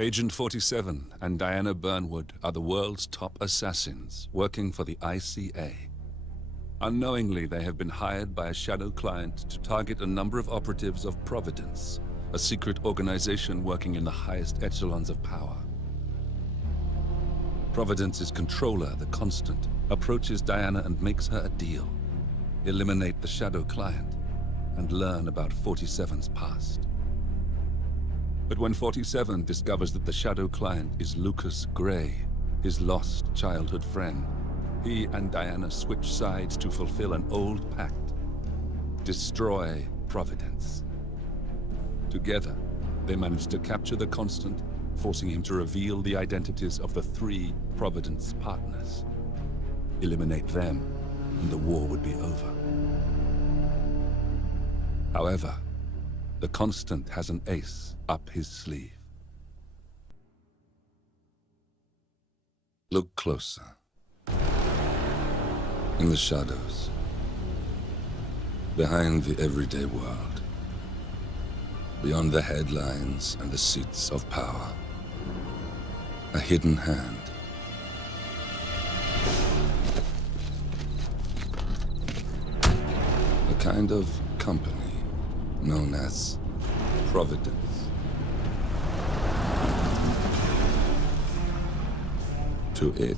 Agent 47 and Diana Burnwood are the world's top assassins working for the ICA. Unknowingly, they have been hired by a shadow client to target a number of operatives of Providence, a secret organization working in the highest echelons of power. Providence's controller, the Constant, approaches Diana and makes her a deal. Eliminate the shadow client and learn about 47's past. But when 47 discovers that the shadow client is Lucas Gray, his lost childhood friend, he and Diana switch sides to fulfill an old pact: destroy Providence. Together, they manage to capture the Constant, forcing him to reveal the identities of the 3 Providence partners. Eliminate them, and the war would be over. However, the Constant has an ace up his sleeve. Look closer. In the shadows, behind the everyday world, beyond the headlines and the seats of power, a hidden hand. A kind of company known as Providence. To it,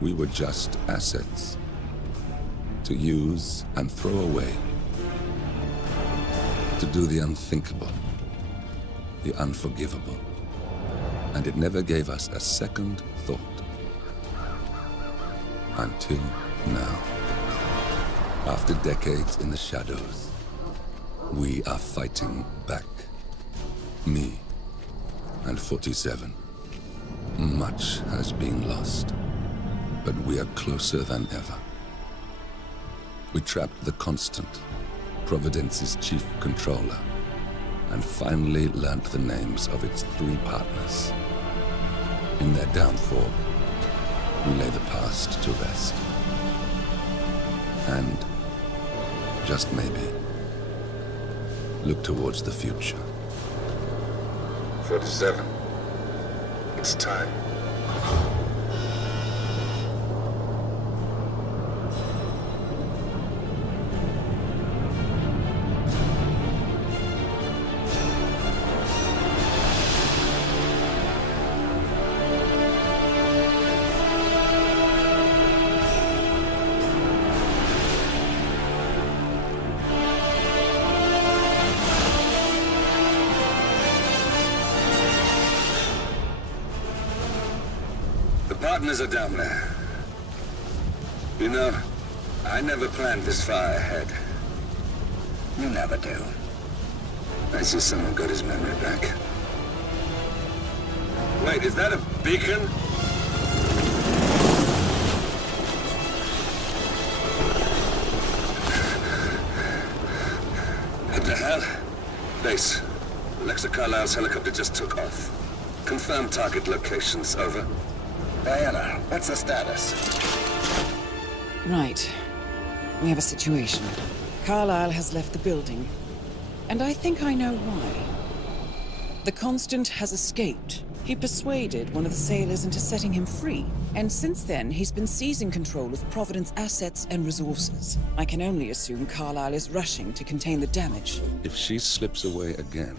we were just assets, to use and throw away, to do the unthinkable, the unforgivable, and it never gave us a second thought. Until now. After decades in the shadows, we are fighting back. Me and 47. Much has been lost, but we are closer than ever. We trapped the Constant, Providence's chief controller, and finally learnt the names of its 3 partners. In their downfall, we lay the past to rest. And, just maybe, look towards the future. 47. It's time. Partners are down there. You know, I never planned this far ahead. You never do. I see someone got his memory back. Wait, is that a beacon? What the hell? Base. Alexa Carlisle's helicopter just took off. Confirm target locations, over. Diana, what's the status? Right. We have a situation. Carlisle has left the building. And I think I know why. The Constant has escaped. He persuaded one of the sailors into setting him free. And since then, he's been seizing control of Providence assets and resources. I can only assume Carlisle is rushing to contain the damage. If she slips away again...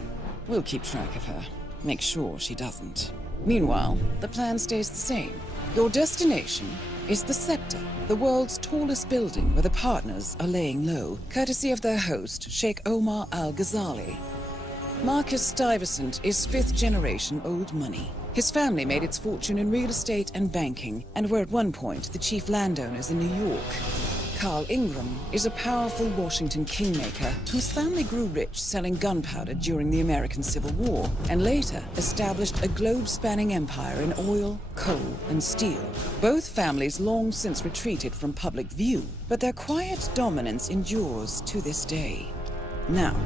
We'll keep track of her. Make sure she doesn't. Meanwhile, the plan stays the same. Your destination is the Scepter, the world's tallest building where the partners are laying low, courtesy of their host, Sheikh Omar Al-Ghazali. Marcus Stuyvesant is 5th generation old money. His family made its fortune in real estate and banking, and were at one point the chief landowners in New York. Carl Ingram is a powerful Washington kingmaker whose family grew rich selling gunpowder during the American Civil War, and later established a globe-spanning empire in oil, coal, and steel. Both families long since retreated from public view, but their quiet dominance endures to this day. Now,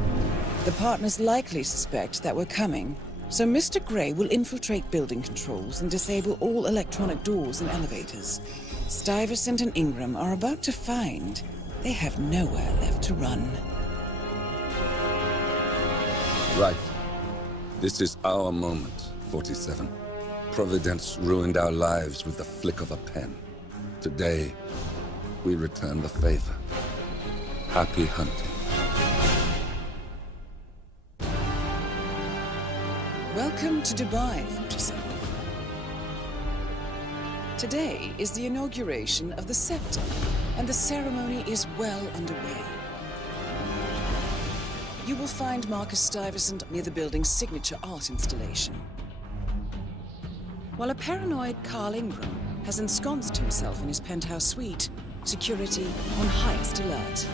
the partners likely suspect that we're coming, so Mr. Gray will infiltrate building controls and disable all electronic doors and elevators. Stuyvesant and Ingram are about to find they have nowhere left to run. Right. This is our moment. 47. Providence ruined our lives with the flick of a pen. Today, we return the favor. Happy hunting. Welcome to Dubai, 47. Today is the inauguration of the scepter, and the ceremony is well underway. You will find Marcus Stuyvesant near the building's signature art installation. While a paranoid Carl Ingram has ensconced himself in his penthouse suite, security on highest alert.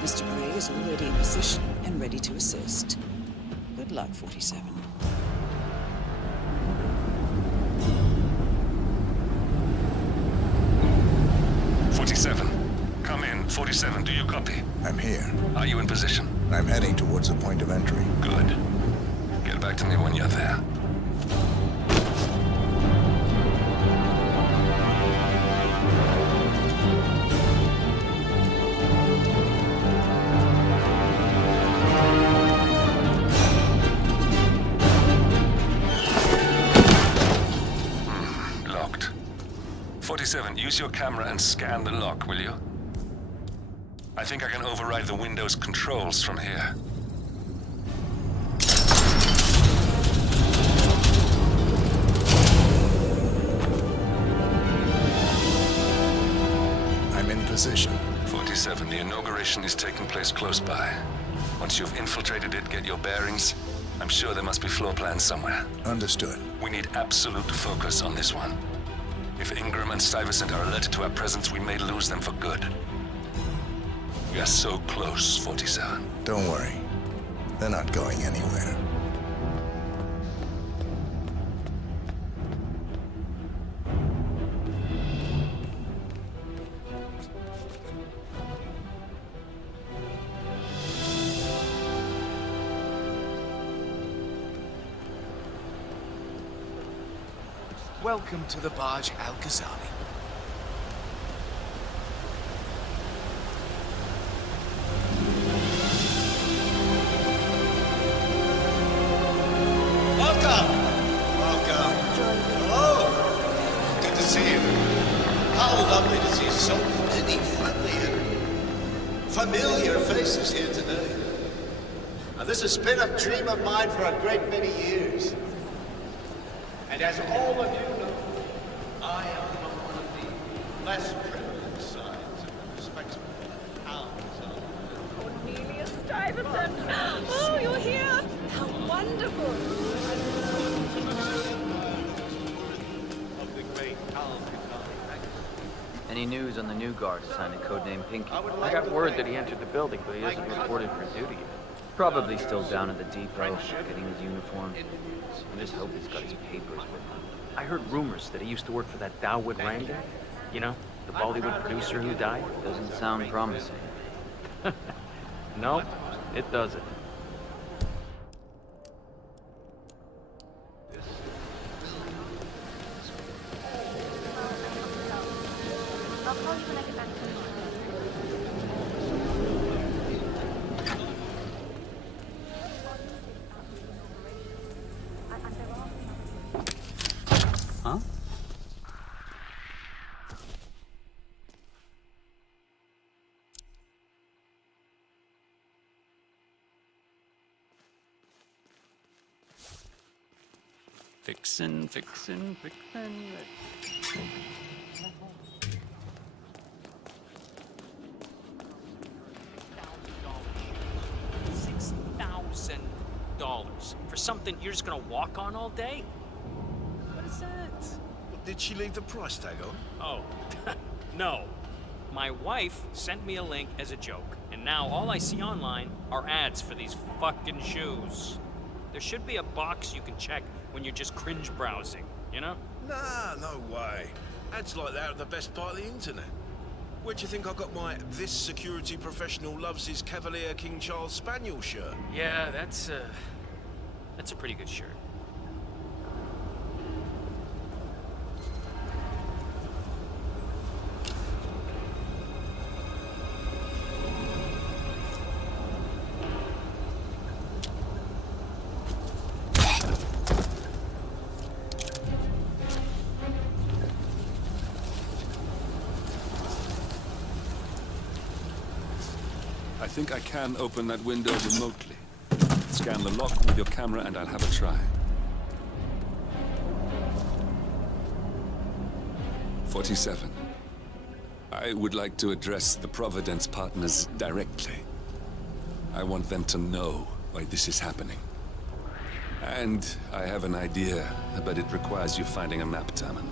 Mr. Gray is already in position and ready to assist. Good luck, 47. Come in. 47, do you copy? I'm here. Are you in position? I'm heading towards the point of entry. Good. Get back to me when you're there. Locked. 47, use your camera and scan the lock, will you? I think I can override the Windows controls from here. I'm in position. 47, the inauguration is taking place close by. Once you've infiltrated it, get your bearings. I'm sure there must be floor plans somewhere. Understood. We need absolute focus on this one. If Ingram and Stuyvesant are alerted to our presence, we may lose them for good. We are so close, 47. Don't worry. They're not going anywhere. Welcome to the Barge Al-Ghazali. Welcome! Welcome. Hello! Good to see you. How lovely to see so many friendly and familiar faces here today. Now, this has been a dream of mine for a great many years. And as all of you know, I am from one of the less privileged sides of the respectable towns of Cornelius Stuyvesant! Oh, you're here! How wonderful! of the great Al-Ghazali. Any news on the new guard assigned to codename Pinky? I got word that he entered the building, but he isn't reported for duty yet. Probably still down at the depot, getting his uniform. I just hope he's got his papers with him. I heard rumors that he used to work for that Dawood Rangan. You know, the Bollywood producer who died. Doesn't sound promising. No, it doesn't. I'll call you when I get back to the Huh? Fixin'. $6,000 for something you're just gonna walk on all day? What is that? Did she leave the price tag on? Oh, no. My wife sent me a link as a joke, and now all I see online are ads for these fucking shoes. There should be a box you can check when you're just cringe browsing, you know? Nah, no way. Ads like that are the best part of the internet. Where do you think I got my "This security professional loves his Cavalier King Charles Spaniel" shirt? Yeah, that's a pretty good shirt. think I can open that window remotely. Scan the lock with your camera and I'll have a try. 47. I would like to address the Providence partners directly. I want them to know why this is happening. And I have an idea, but it requires you finding a map terminal.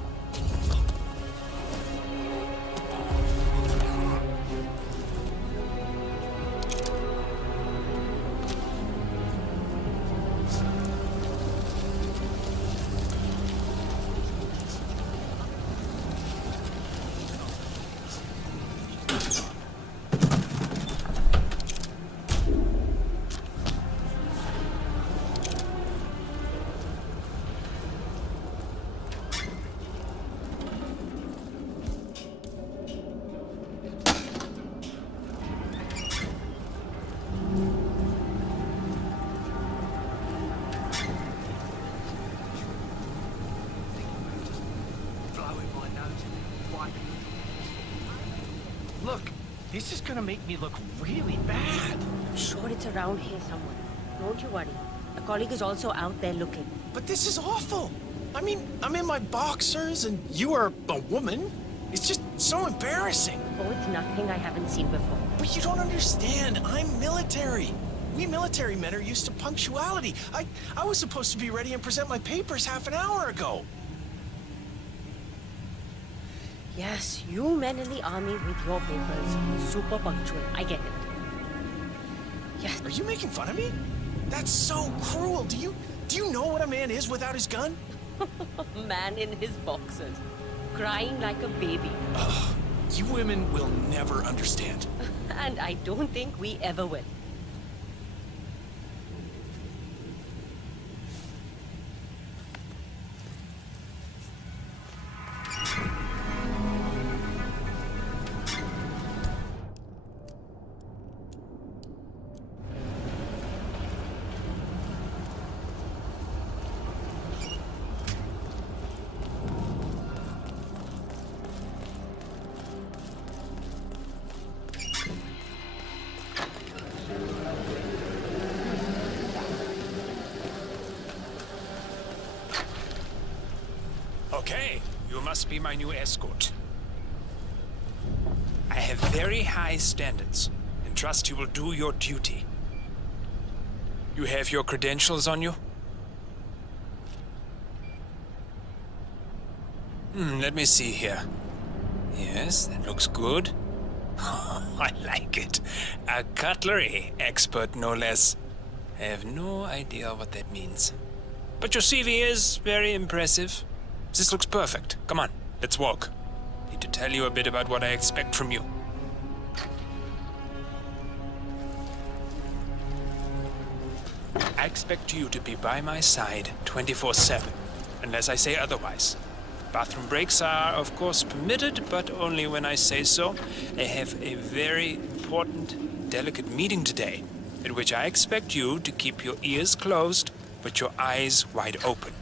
Look, this is gonna make me look really bad. I'm sure it's around here somewhere. Don't you worry. A colleague is also out there looking. But this is awful. I mean, I'm in my boxers and you are a woman. It's just so embarrassing. Oh, it's nothing I haven't seen before. But you don't understand. I'm military. We military men are used to punctuality. I was supposed to be ready and present my papers half an hour ago. Yes, you men in the army with your papers. Super punctual. I get it. Yes. Are you making fun of me? That's so cruel. Do you know what a man is without his gun? Man in his boxers. Crying like a baby. Ugh, you women will never understand. And I don't think we ever will. Okay, you must be my new escort. I have very high standards, and trust you will do your duty. You have your credentials on you? Let me see here. Yes, that looks good. I like it. A cutlery expert, no less. I have no idea what that means. But your CV is very impressive. This looks perfect. Come on, let's walk. Need to tell you a bit about what I expect from you. I expect you to be by my side 24/7, unless I say otherwise. Bathroom breaks are, of course, permitted, but only when I say so. I have a very important, delicate meeting today, at which I expect you to keep your ears closed, but your eyes wide open.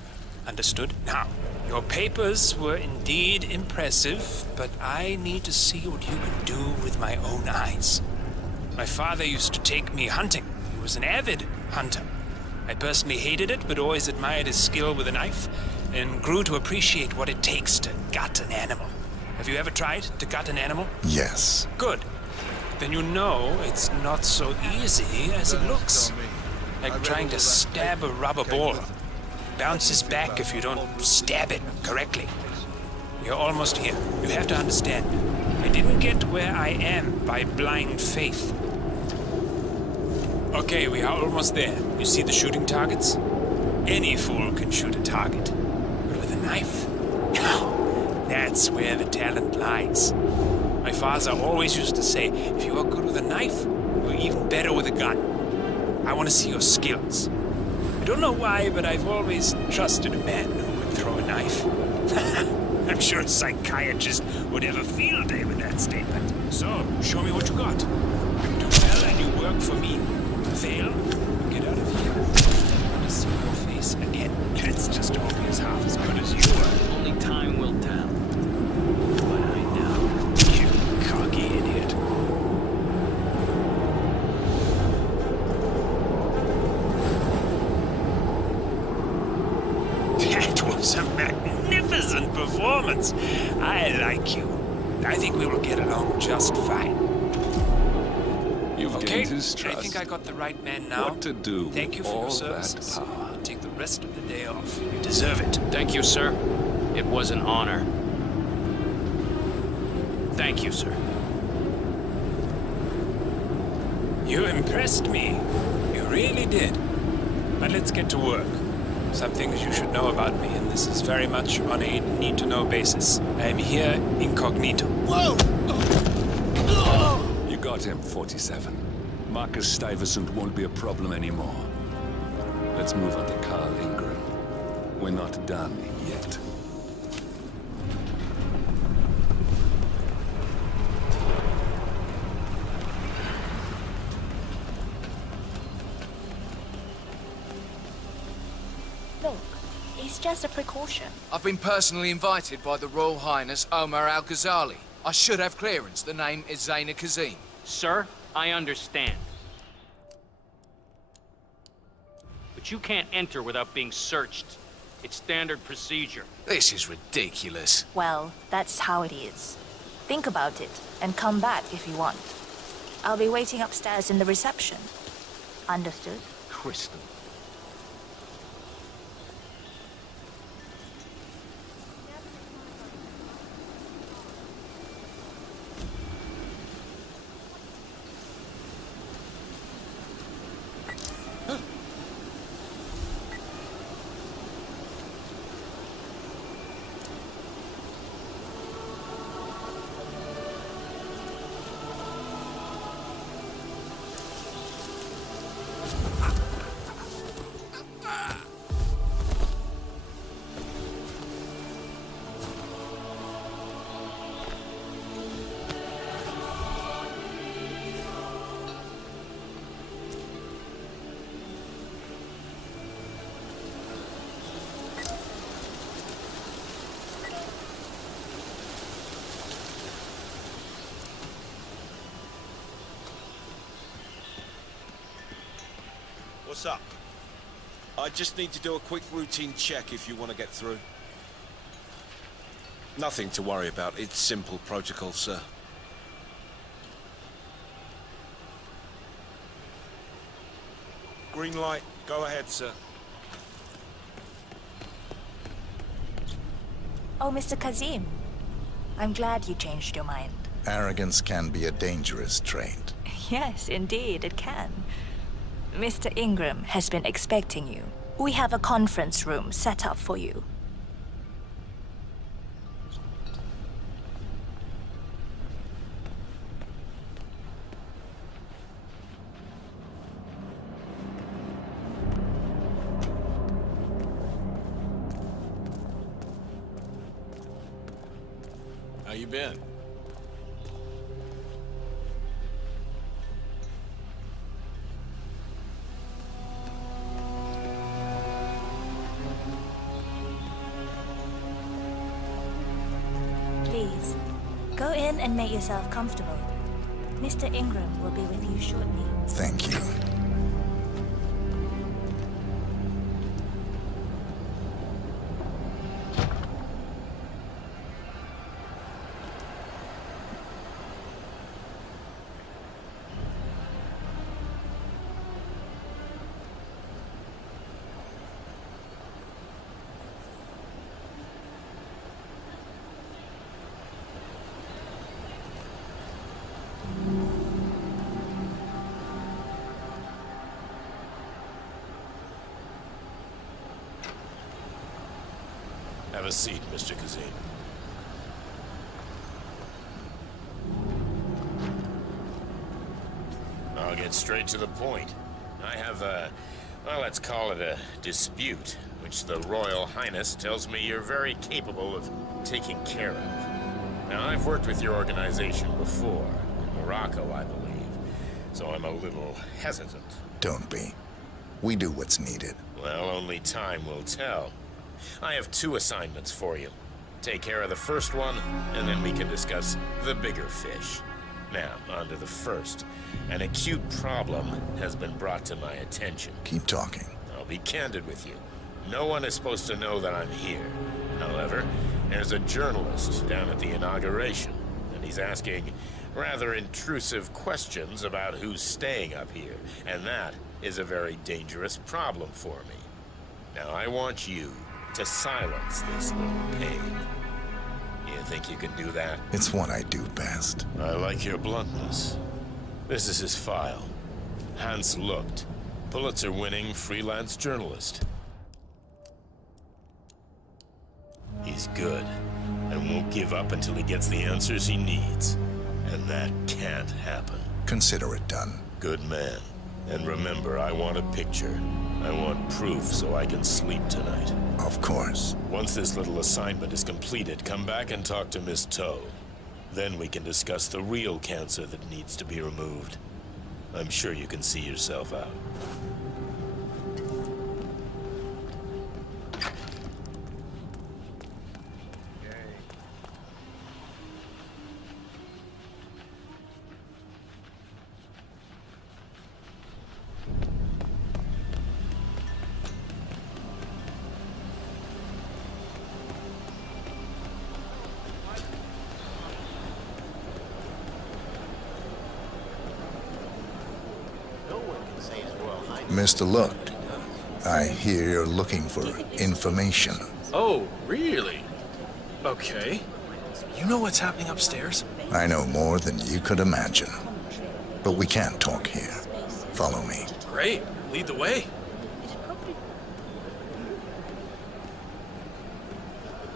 Understood? Now, your papers were indeed impressive, but I need to see what you can do with my own eyes. My father used to take me hunting. He was an avid hunter. I personally hated it, but always admired his skill with a knife, and grew to appreciate what it takes to gut an animal. Have you ever tried to gut an animal? Yes. Good. Then you know it's not so easy as it looks. Like trying to stab a rubber ball. Bounces back if you don't stab it correctly. You're almost here. You have to understand. I didn't get where I am by blind faith. Okay, we are almost there. You see the shooting targets? Any fool can shoot a target. But with a knife? Now, that's where the talent lies. My father always used to say, if you are good with a knife, you're even better with a gun. I want to see your skills. I don't know why, but I've always trusted a man who could throw a knife. I'm sure a psychiatrist would have a field day with that statement. So, show me what you got. You do well and you work for me. Fail, get out of here. I want to see your face again. It's just always half as good as you were. Only time will tell. But I know. You cocky idiot. That was a magnificent performance. I like you. I think we will get along just fine. You've Okay, gained his trust. I think I got the right man now. What to do Thank you with for your all that services. power? I'll take the rest of the day off. You deserve it. Thank you, sir. It was an honor. Thank you, sir. You impressed me. You really did. But let's get to work. Some things you should know about me, and this is very much on a need-to-know basis. I am here incognito. Whoa! You got him, 47. Marcus Stuyvesant won't be a problem anymore. Let's move on to Carl Ingram. We're not done yet. Look, it's just a precaution. I've been personally invited by the Royal Highness Omar Al-Ghazali. I should have clearance. The name is Zaina Kazim. Sir, I understand. But you can't enter without being searched. It's standard procedure. This is ridiculous. Well, that's how it is. Think about it, and come back if you want. I'll be waiting upstairs in the reception. Understood? Crystal. What's up? I just need to do a quick routine check if you want to get through. Nothing to worry about. It's simple protocol, sir. Green light. Go ahead, sir. Oh, Mr. Kazim. I'm glad you changed your mind. Arrogance can be a dangerous trait. Yes, indeed, it can. Mr. Ingram has been expecting you. We have a conference room set up for you. How you been? Please, go in and make yourself comfortable. Mr. Ingram will be with you shortly. Thank you. Have a seat, Mr. Kazim. I'll get straight to the point. I have a, well, let's call it a dispute, which the Royal Highness tells me you're very capable of taking care of. Now, I've worked with your organization before, in Morocco, I believe, so I'm a little hesitant. Don't be. We do what's needed. Well, only time will tell. I have 2 assignments for you. Take care of the first one, and then we can discuss the bigger fish. Now, on to the first. An acute problem has been brought to my attention. Keep talking. I'll be candid with you. No one is supposed to know that I'm here. However, there's a journalist down at the inauguration, and he's asking rather intrusive questions about who's staying up here, and that is a very dangerous problem for me. Now, I want you to silence this little pain. You think you can do that? It's what I do best. I like your bluntness. This is his file. Hans Lucht, Pulitzer-winning freelance journalist. He's good, and won't give up until he gets the answers he needs. And that can't happen. Consider it done. Good man. And remember, I want a picture. I want proof so I can sleep tonight. Of course. Once this little assignment is completed, come back and talk to Miss Toe. Then we can discuss the real cancer that needs to be removed. I'm sure you can see yourself out. Mr. Lucht, I hear you're looking for information. Oh, really? Okay. You know what's happening upstairs? I know more than you could imagine. But we can't talk here. Follow me. Great. Lead the way.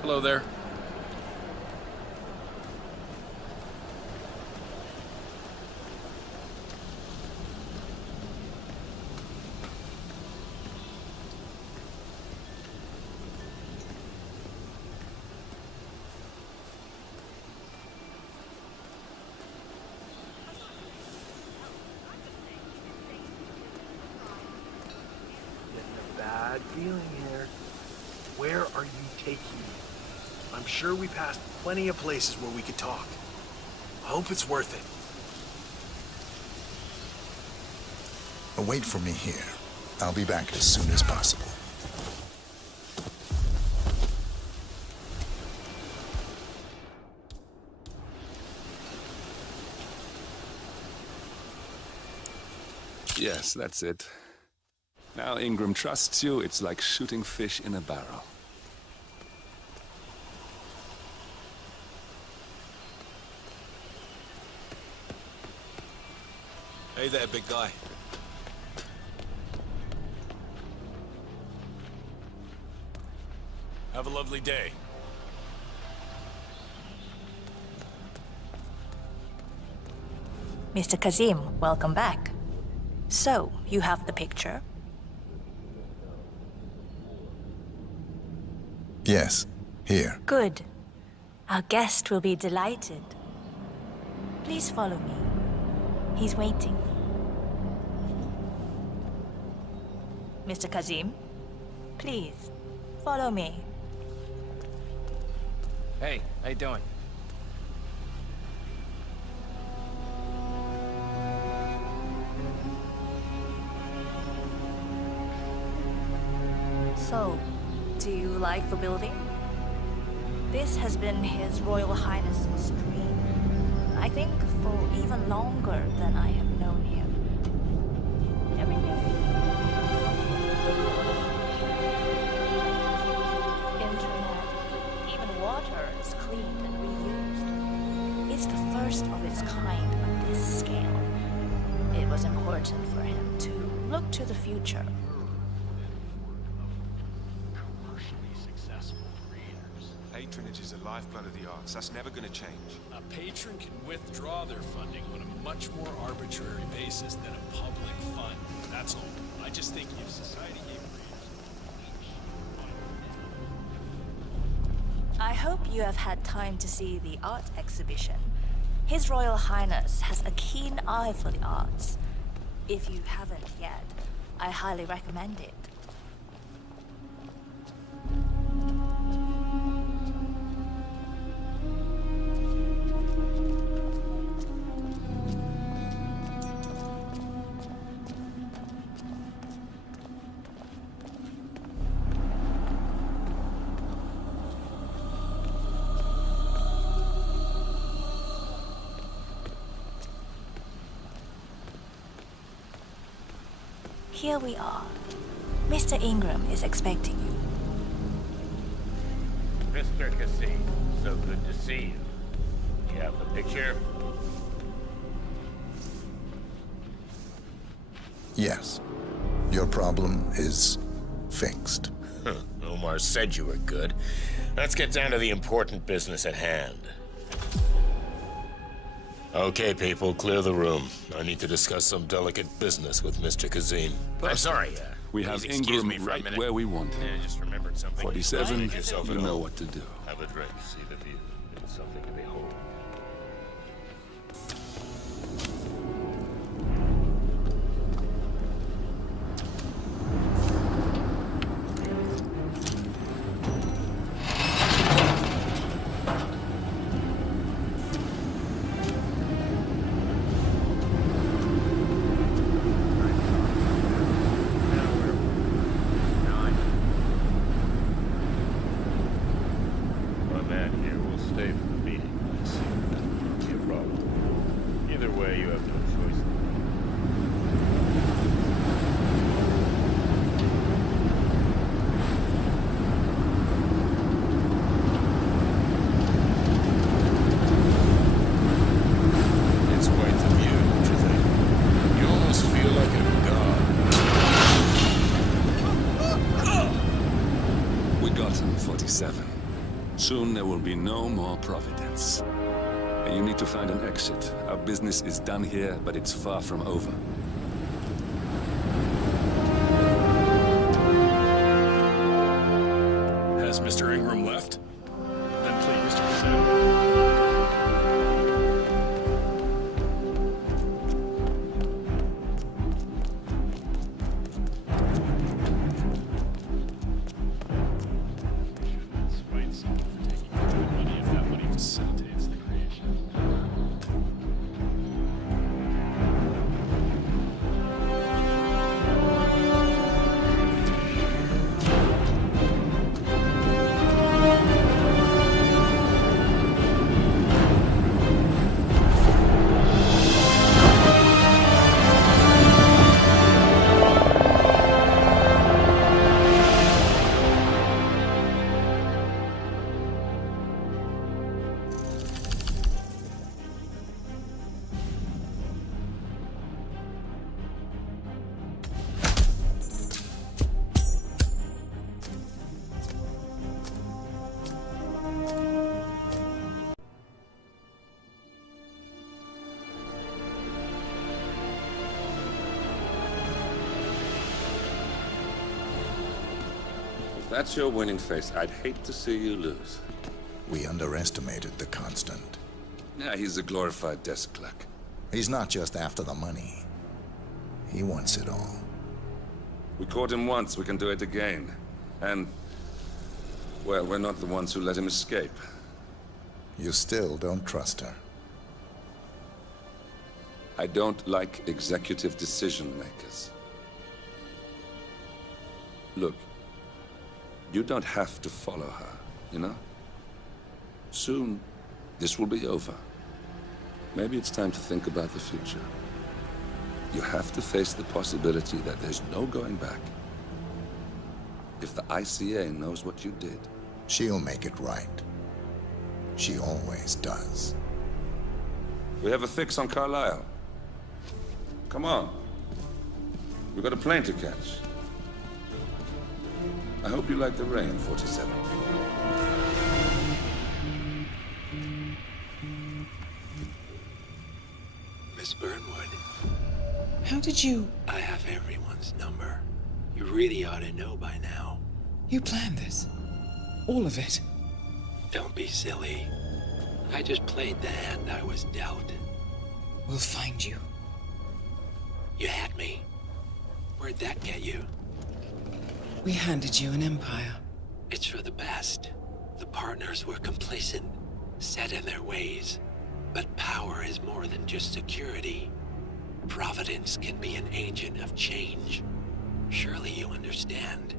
Hello there. Bad feeling here. Where are you taking me? I'm sure we passed plenty of places where we could talk. I hope it's worth it. Wait for me here. I'll be back as soon as possible. Yes, that's it. Now Ingram trusts you, it's like shooting fish in a barrel. Hey there, big guy. Have a lovely day. Mr. Kazim, welcome back. So, you have the picture? Yes, here. Good. Our guest will be delighted. Please follow me. He's waiting. Mr. Kazim, please, follow me. Hey, how you doing? So, do you like the building? This has been His Royal Highness's dream. I think for even longer than I have known him. Everything. Internet, even water is cleaned and reused. It's the first of its kind on this scale. It was important for him to look to the future. Patronage is the lifeblood of the arts. That's never going to change. A patron can withdraw their funding on a much more arbitrary basis than a public fund. That's all. I just think if society gave I hope you have had time to see the art exhibition. His Royal Highness has a keen eye for the arts. If you haven't yet, I highly recommend it. here we are. Mr. Ingram is expecting you. Mr. Cassie, so good to see you. You have the picture? Yes. Your problem is fixed. Omar said you were good. Let's get down to the important business at hand. Okay, people, clear the room. I need to discuss some delicate business with Mr. Kazim. I'm sorry, we have please excuse me Ingram for a right minute. where we want him. I just remembered something. 47, Make yourself you at know home. what to do. Have a drink, see the view. It's something to behold. My man here will stay for the meeting. I see. Won't be a problem. Either way, you have no choice. It's quite the view, don't you think? You almost feel like a god. We got him, 47. Soon there will be no more Providence. And you need to find an exit. Our business is done here, but it's far from over. Has Mr. Ingram left? Then please, Mr. Kazim. Spite someone for taking your money if that money facilitates the creation. If that's your winning face, I'd hate to see you lose. We underestimated the Constant. Yeah, he's a glorified desk clerk. He's not just after the money. He wants it all. We caught him once, we can do it again. And, well, we're not the ones who let him escape. You still don't trust her. I don't like executive decision makers. Look, you don't have to follow her, you know? Soon, this will be over. Maybe it's time to think about the future. You have to face the possibility that there's no going back. If the ICA knows what you did, she'll make it right. She always does. We have a fix on Carlisle. Come on. We've got a plane to catch. I hope you like the rain, 47. Miss Burnwood. How did you... I have everyone's number. You really ought to know by now. You planned this? All of it? Don't be silly. I just played the hand I was dealt. We'll find you. You had me. Where'd that get you? We handed you an empire. It's for the best. The partners were complacent, set in their ways. But power is more than just security. Providence can be an agent of change. Surely you understand.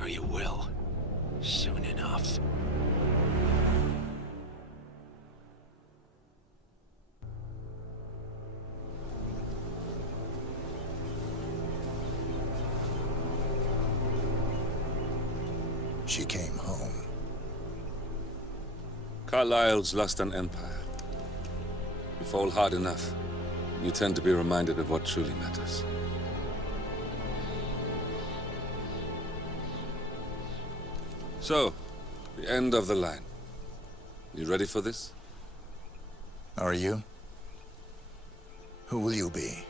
Or you will. Soon enough. she came home. Carlyle's lost an empire. You fall hard enough, you tend to be reminded of what truly matters. So, the end of the line. You ready for this? Are you? Who will you be,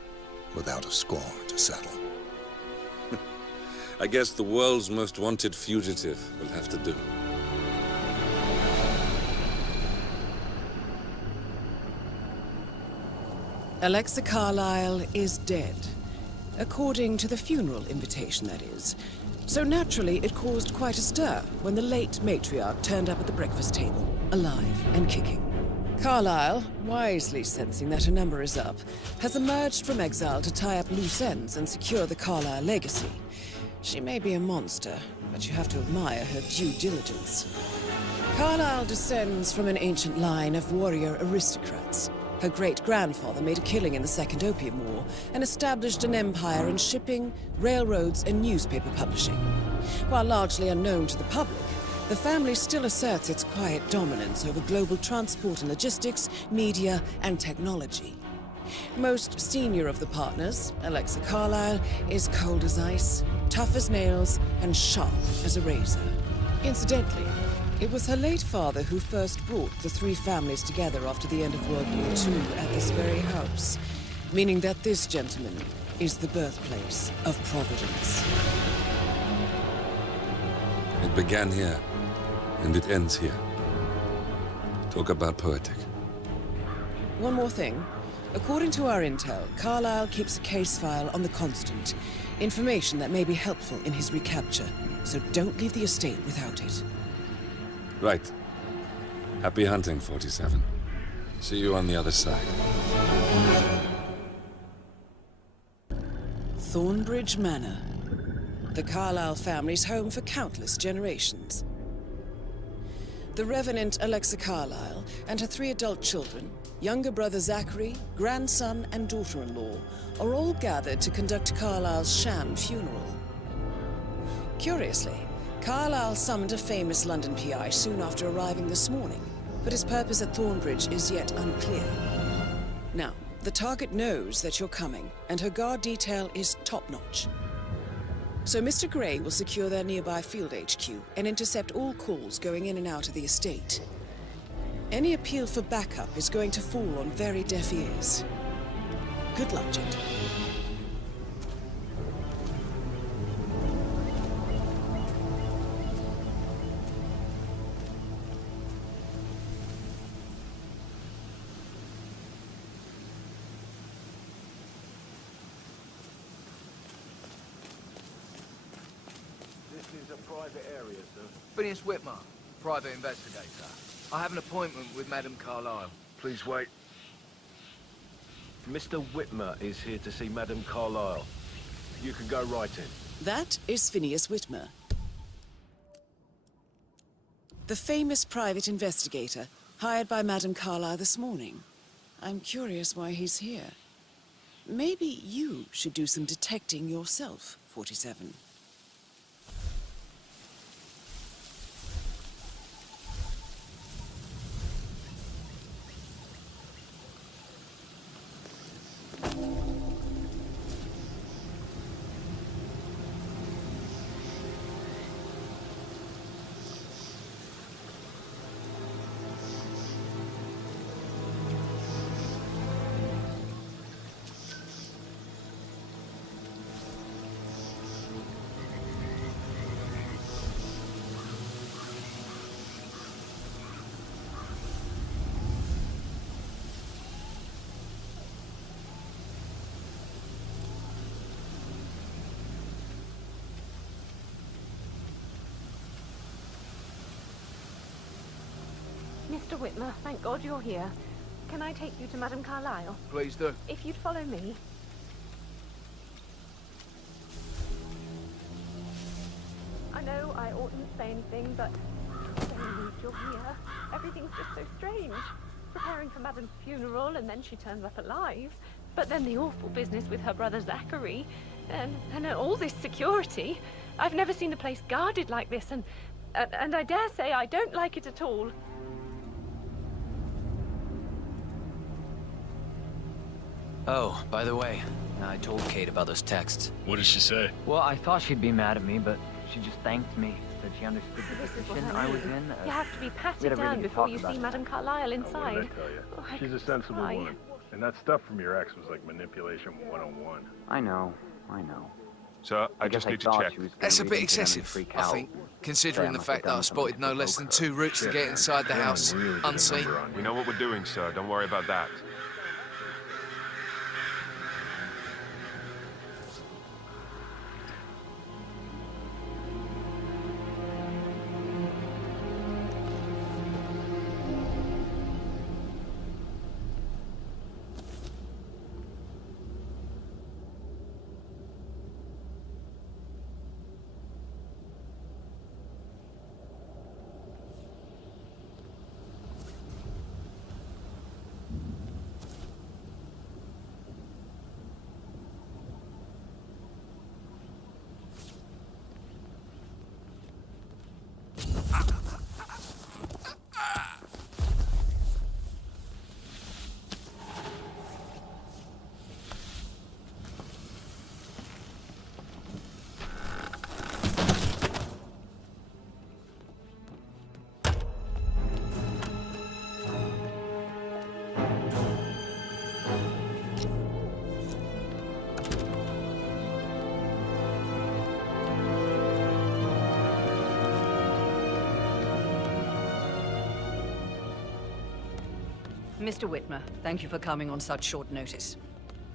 without a score to settle? I guess the world's most wanted fugitive will have to do. Alexa Carlyle is dead. According to the funeral invitation, that is. So naturally, it caused quite a stir when the late matriarch turned up at the breakfast table, alive and kicking. Carlyle, wisely sensing that her number is up, has emerged from exile to tie up loose ends and secure the Carlyle legacy. She may be a monster, but you have to admire her due diligence. Carlyle descends from an ancient line of warrior aristocrats. Her great-grandfather made a killing in the Second Opium War and established an empire in shipping, railroads, and newspaper publishing. While largely unknown to the public, the family still asserts its quiet dominance over global transport and logistics, media, and technology. Most senior of the partners, Alexa Carlyle, is cold as ice, tough as nails, and sharp as a razor. Incidentally, it was her late father who first brought the three families together after the end of World War II at this very house, meaning that this gentleman is the birthplace of Providence. It began here, and it ends here. Talk about poetic. One more thing. According to our intel, Carlyle keeps a case file on the Constant. Information that may be helpful in his recapture, so don't leave the estate without it. Right. Happy hunting, 47. See you on the other side. Thornbridge Manor. The Carlyle family's home for countless generations. The Revenant Alexa Carlyle and her 3 adult children, younger brother Zachary, grandson, and daughter-in-law, are all gathered to conduct Carlyle's sham funeral. Curiously, Carlyle summoned a famous London PI soon after arriving this morning, but his purpose at Thornbridge is yet unclear. Now, the target knows that you're coming, and her guard detail is top-notch. So Mr. Gray will secure their nearby field HQ and intercept all calls going in and out of the estate. Any appeal for backup is going to fall on very deaf ears. Good luck, gentlemen. This is a private area, sir. Phineas Whitmer, private investigator. I have an appointment with Madame Carlyle. Please wait. Mr. Whitmer is here to see Madame Carlyle. You can go right in. That is Phineas Whitmer, the famous private investigator hired by Madame Carlyle this morning. I'm curious why he's here. Maybe you should do some detecting yourself, 47. Mr. Whitmer, thank God you're here. Can I take you to Madame Carlyle? Please do. If you'd follow me. I know I oughtn't say anything, but so relieved you're here. Everything's just so strange. Preparing for Madame's funeral, and then she turns up alive. But then the awful business with her brother Zachary, and all this security. I've never seen the place guarded like this, and And I dare say I don't like it at all. Oh, by the way, I told Kate about those texts. What did she say? Well, I thought she'd be mad at me, but she just thanked me. Said she understood the This is what position I I was mean. in. You have to be we patted had a really down good before talk you about see it. Madame Carlyle inside. What did I tell you? Oh, I She's a could sensible cry. woman. And that stuff from your ex was like manipulation 101. I know. Sir, I guess just need to thought check. she was gonna That's a read bit into them and excessive, freak I out. think, considering Say I the must fact have that I done spotted something no to less than provoke 2 routes to get inside the house, unseen. We know what we're doing, sir. Don't worry about that. Mr. Whitmer, thank you for coming on such short notice.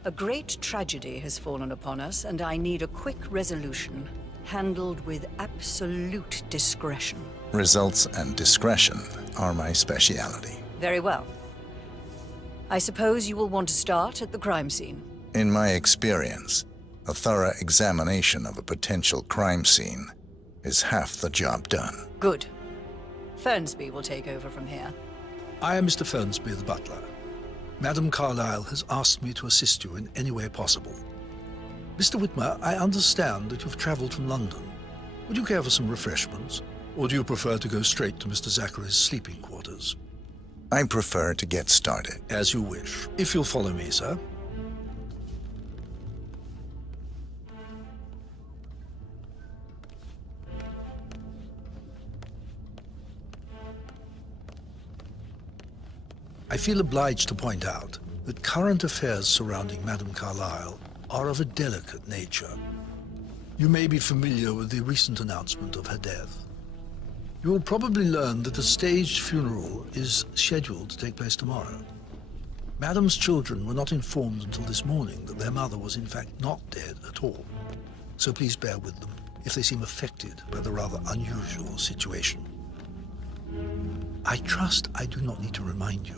A great tragedy has fallen upon us, and I need a quick resolution, handled with absolute discretion. Results and discretion are my speciality. Very well. I suppose you will want to start at the crime scene. In my experience, a thorough examination of a potential crime scene is half the job done. Good. Fernsby will take over from here. I am Mr. Fernsby, the butler. Madame Carlyle has asked me to assist you in any way possible. Mr. Whitmer, I understand that you've traveled from London. Would you care for some refreshments? Or do you prefer to go straight to Mr. Zachary's sleeping quarters? I prefer to get started. As you wish. If you'll follow me, sir. I feel obliged to point out that current affairs surrounding Madame Carlyle are of a delicate nature. You may be familiar with the recent announcement of her death. You will probably learn that a staged funeral is scheduled to take place tomorrow. Madame's children were not informed until this morning that their mother was in fact not dead at all. So please bear with them if they seem affected by the rather unusual situation. I trust I do not need to remind you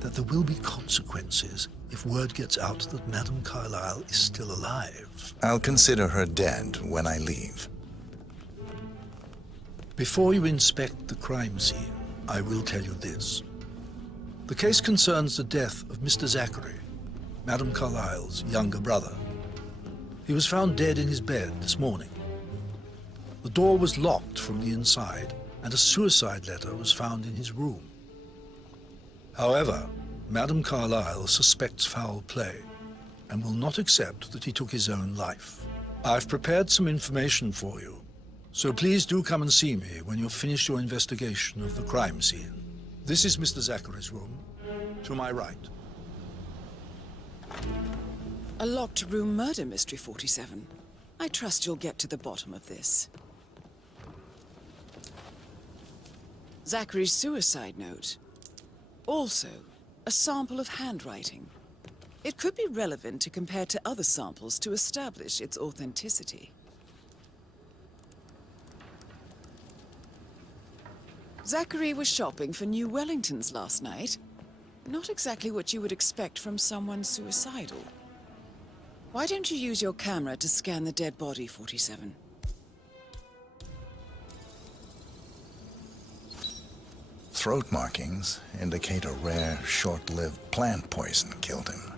that there will be consequences if word gets out that Madame Carlyle is still alive. I'll consider her dead when I leave. Before you inspect the crime scene, I will tell you this. The case concerns the death of Mr. Zachary, Madame Carlyle's younger brother. He was found dead in his bed this morning. The door was locked from the inside, and a suicide letter was found in his room. However, Madame Carlyle suspects foul play and will not accept that he took his own life. I've prepared some information for you, so please do come and see me when you've finished your investigation of the crime scene. This is Mr. Zachary's room, to my right. A locked room murder mystery, 47. I trust you'll get to the bottom of this. Zachary's suicide note. Also, a sample of handwriting. It could be relevant to compare to other samples to establish its authenticity. Zachary was shopping for New Wellingtons last night. Not exactly what you would expect from someone suicidal. Why don't you use your camera to scan the dead body, 47? Throat markings indicate a rare, short-lived plant poison killed him.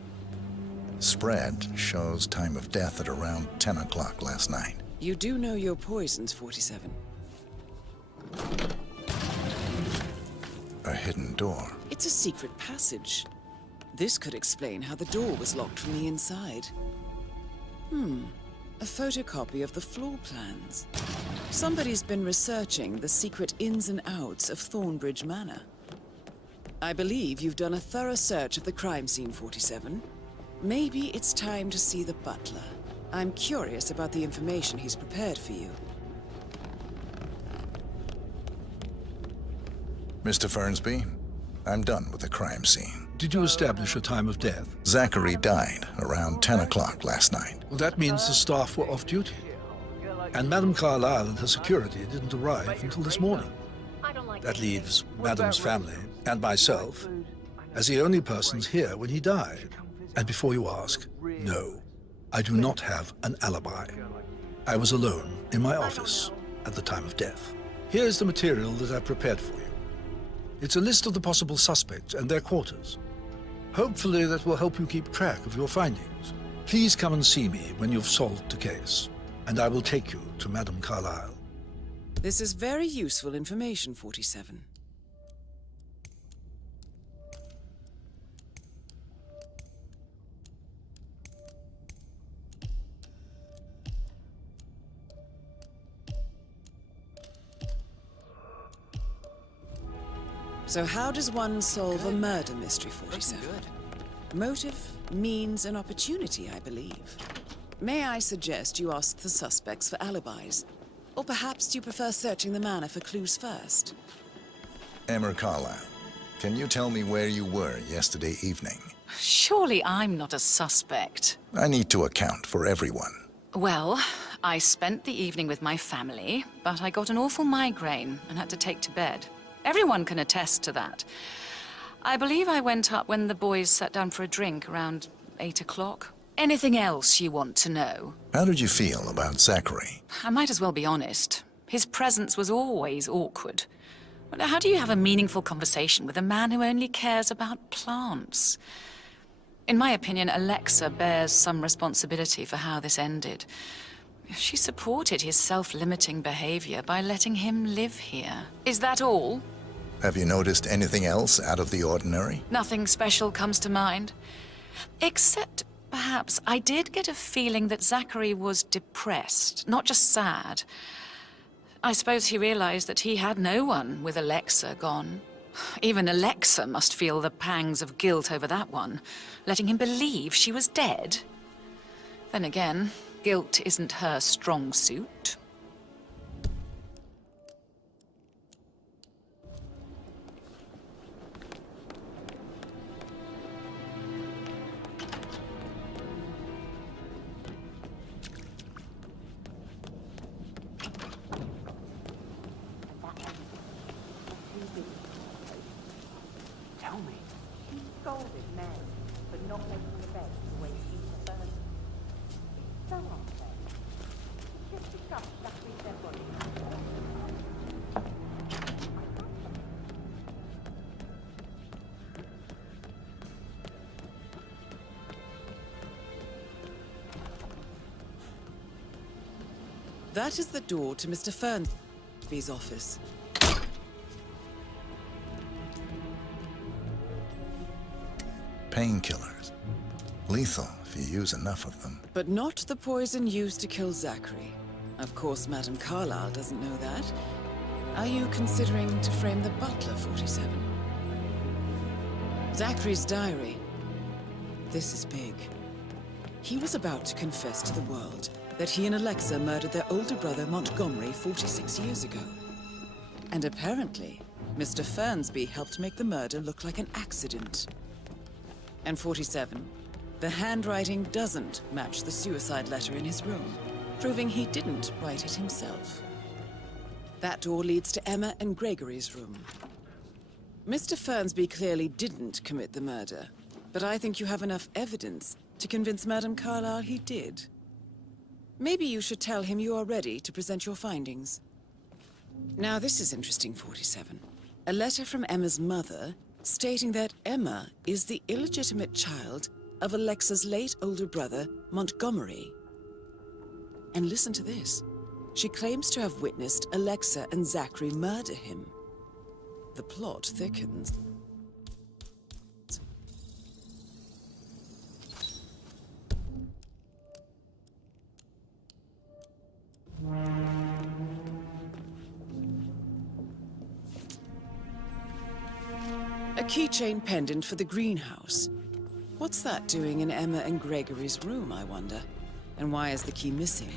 Spread shows time of death at around 10 o'clock last night. You do know your poisons, 47. hidden door. It's a secret passage. This could explain how the door was locked from the inside. A photocopy of the floor plans. Somebody's been researching the secret ins and outs of Thornbridge Manor. I believe you've done a thorough search of the crime scene, 47. Maybe it's time to see the butler. I'm curious about the information he's prepared for you. Mr. Fernsby, I'm done with the crime scene. Did you establish a time of death? Zachary died around 10 o'clock last night. Well, that means the staff were off duty. And Madame Carlyle and her security didn't arrive until this morning. That leaves Madame's family and myself as the only persons here when he died. And before you ask, no, I do not have an alibi. I was alone in my office at the time of death. Here's the material that I prepared for you. It's a list of the possible suspects and their quarters. Hopefully that will help you keep track of your findings. Please come and see me when you've solved the case, and I will take you to Madame Carlyle. This is very useful information, 47. So how does one solve a murder mystery, 47? Motive, means, and opportunity, I believe. May I suggest you ask the suspects for alibis? Or perhaps you prefer searching the manor for clues first? Emma Carlyle, can you tell me where you were yesterday evening? Surely I'm not a suspect. I need to account for everyone. Well, I spent the evening with my family, but I got an awful migraine and had to take to bed. Everyone can attest to that. I believe I went up when the boys sat down for a drink around 8 o'clock. Anything else you want to know? How did you feel about Zachary? I might as well be honest. His presence was always awkward. How do you have a meaningful conversation with a man who only cares about plants? In my opinion, Alexa bears some responsibility for how this ended. She supported his self-limiting behavior by letting him live here. Is that all? Have you noticed anything else out of the ordinary? Nothing special comes to mind. Except, perhaps, I did get a feeling that Zachary was depressed, not just sad. I suppose he realized that he had no one with Alexa gone. Even Alexa must feel the pangs of guilt over that one, letting him believe she was dead. Then again, guilt isn't her strong suit. Tell me. She scolded Mary for not making the bed the way she preferred. It's so unfair. Just discuss Zachary's dead body. That is the door to Mr. Fernsby's office. Painkillers. Lethal if you use enough of them. But not the poison used to kill Zachary. Of course, Madame Carlyle doesn't know that. Are you considering to frame the butler, 47? Zachary's diary. This is big. He was about to confess to the world that he and Alexa murdered their older brother Montgomery 46 years ago. And apparently, Mr. Fernsby helped make the murder look like an accident. And 47, the handwriting doesn't match the suicide letter in his room, proving he didn't write it himself. That door leads to Emma and Gregory's room. Mr. Fernsby clearly didn't commit the murder, but I think you have enough evidence to convince Madame Carlyle he did. Maybe you should tell him you are ready to present your findings. Now this is interesting, 47. A letter from Emma's mother stating that Emma is the illegitimate child of Alexa's late older brother, Montgomery. And listen to this. She claims to have witnessed Alexa and Zachary murder him. The plot thickens. A keychain pendant for the greenhouse. What's that doing in Emma and Gregory's room, I wonder? And why is the key missing?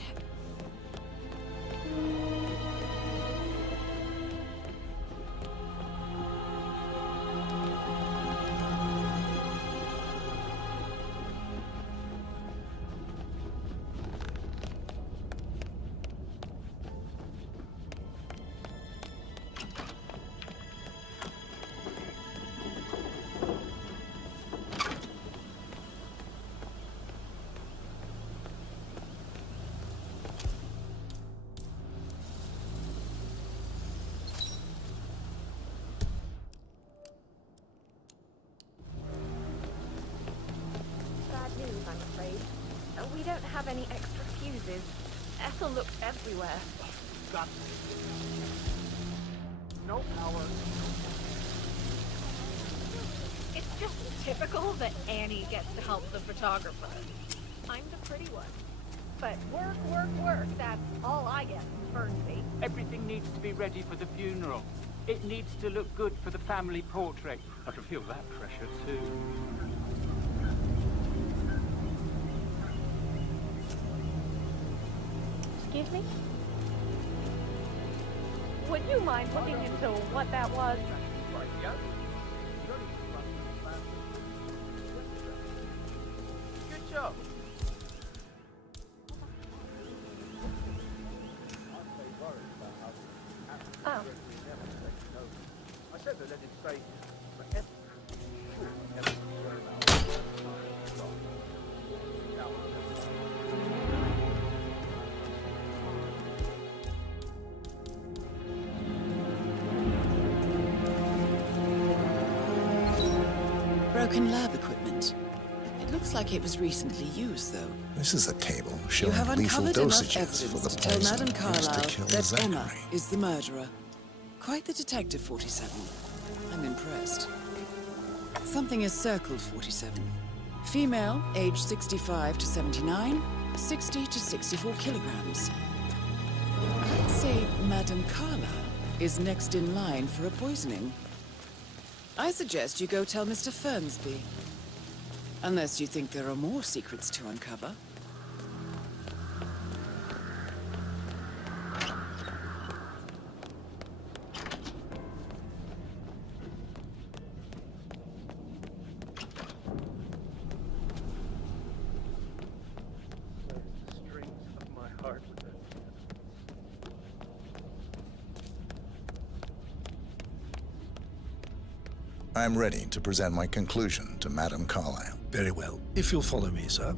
Bad news, I'm afraid. We don't have any extra fuses. Ethel looked everywhere. That's no power. It's just typical that Annie gets to help the photographer. I'm the pretty one. But work, work, work, that's all I get from Fernsby. Everything needs to be ready for the funeral. It needs to look good for the family portrait. I can feel that pressure too. Excuse me? Would you mind looking into what that was? Good job. Oh. I said to let it stay. Broken lab equipment. It looks like it was recently used, though. This is a table You showing have lethal uncovered enough dosages for evidence the to tell poison Madame used to Carlyle kill that Zachary. Emma is the murderer. Quite the detective, 47. I'm impressed. Something is circled, 47. Female, age 65 to 79, 60 to 64 kilograms. I'd say Madame Carlyle is next in line for a poisoning. I suggest you go tell Mr. Fernsby. Unless you think there are more secrets to uncover. I'm ready to present my conclusion to Madame Carlyle. Very well. If you'll follow me, sir.